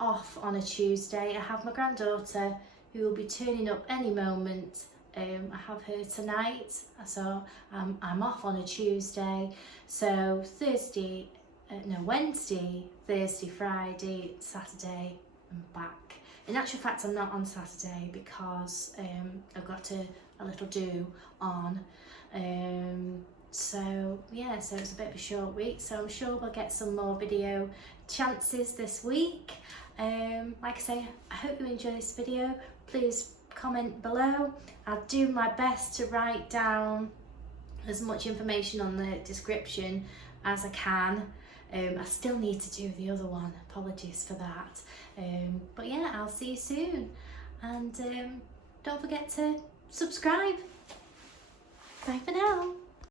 off on a Tuesday. I have my granddaughter who will be turning up any moment. I have her tonight, so I'm off on a Tuesday. So Wednesday, Thursday, Friday, Saturday, I'm back. In actual fact, I'm not on Saturday because I've got a little do on. So yeah, so it's a bit of a short week, so I'm sure we'll get some more video chances this week. Like I say, I hope you enjoy this video. Please comment below. I'll do my best to write down as much information on the description as I can. I still need to do the other one, apologies for that. But yeah, I'll see you soon, and don't forget to subscribe. Bye for now.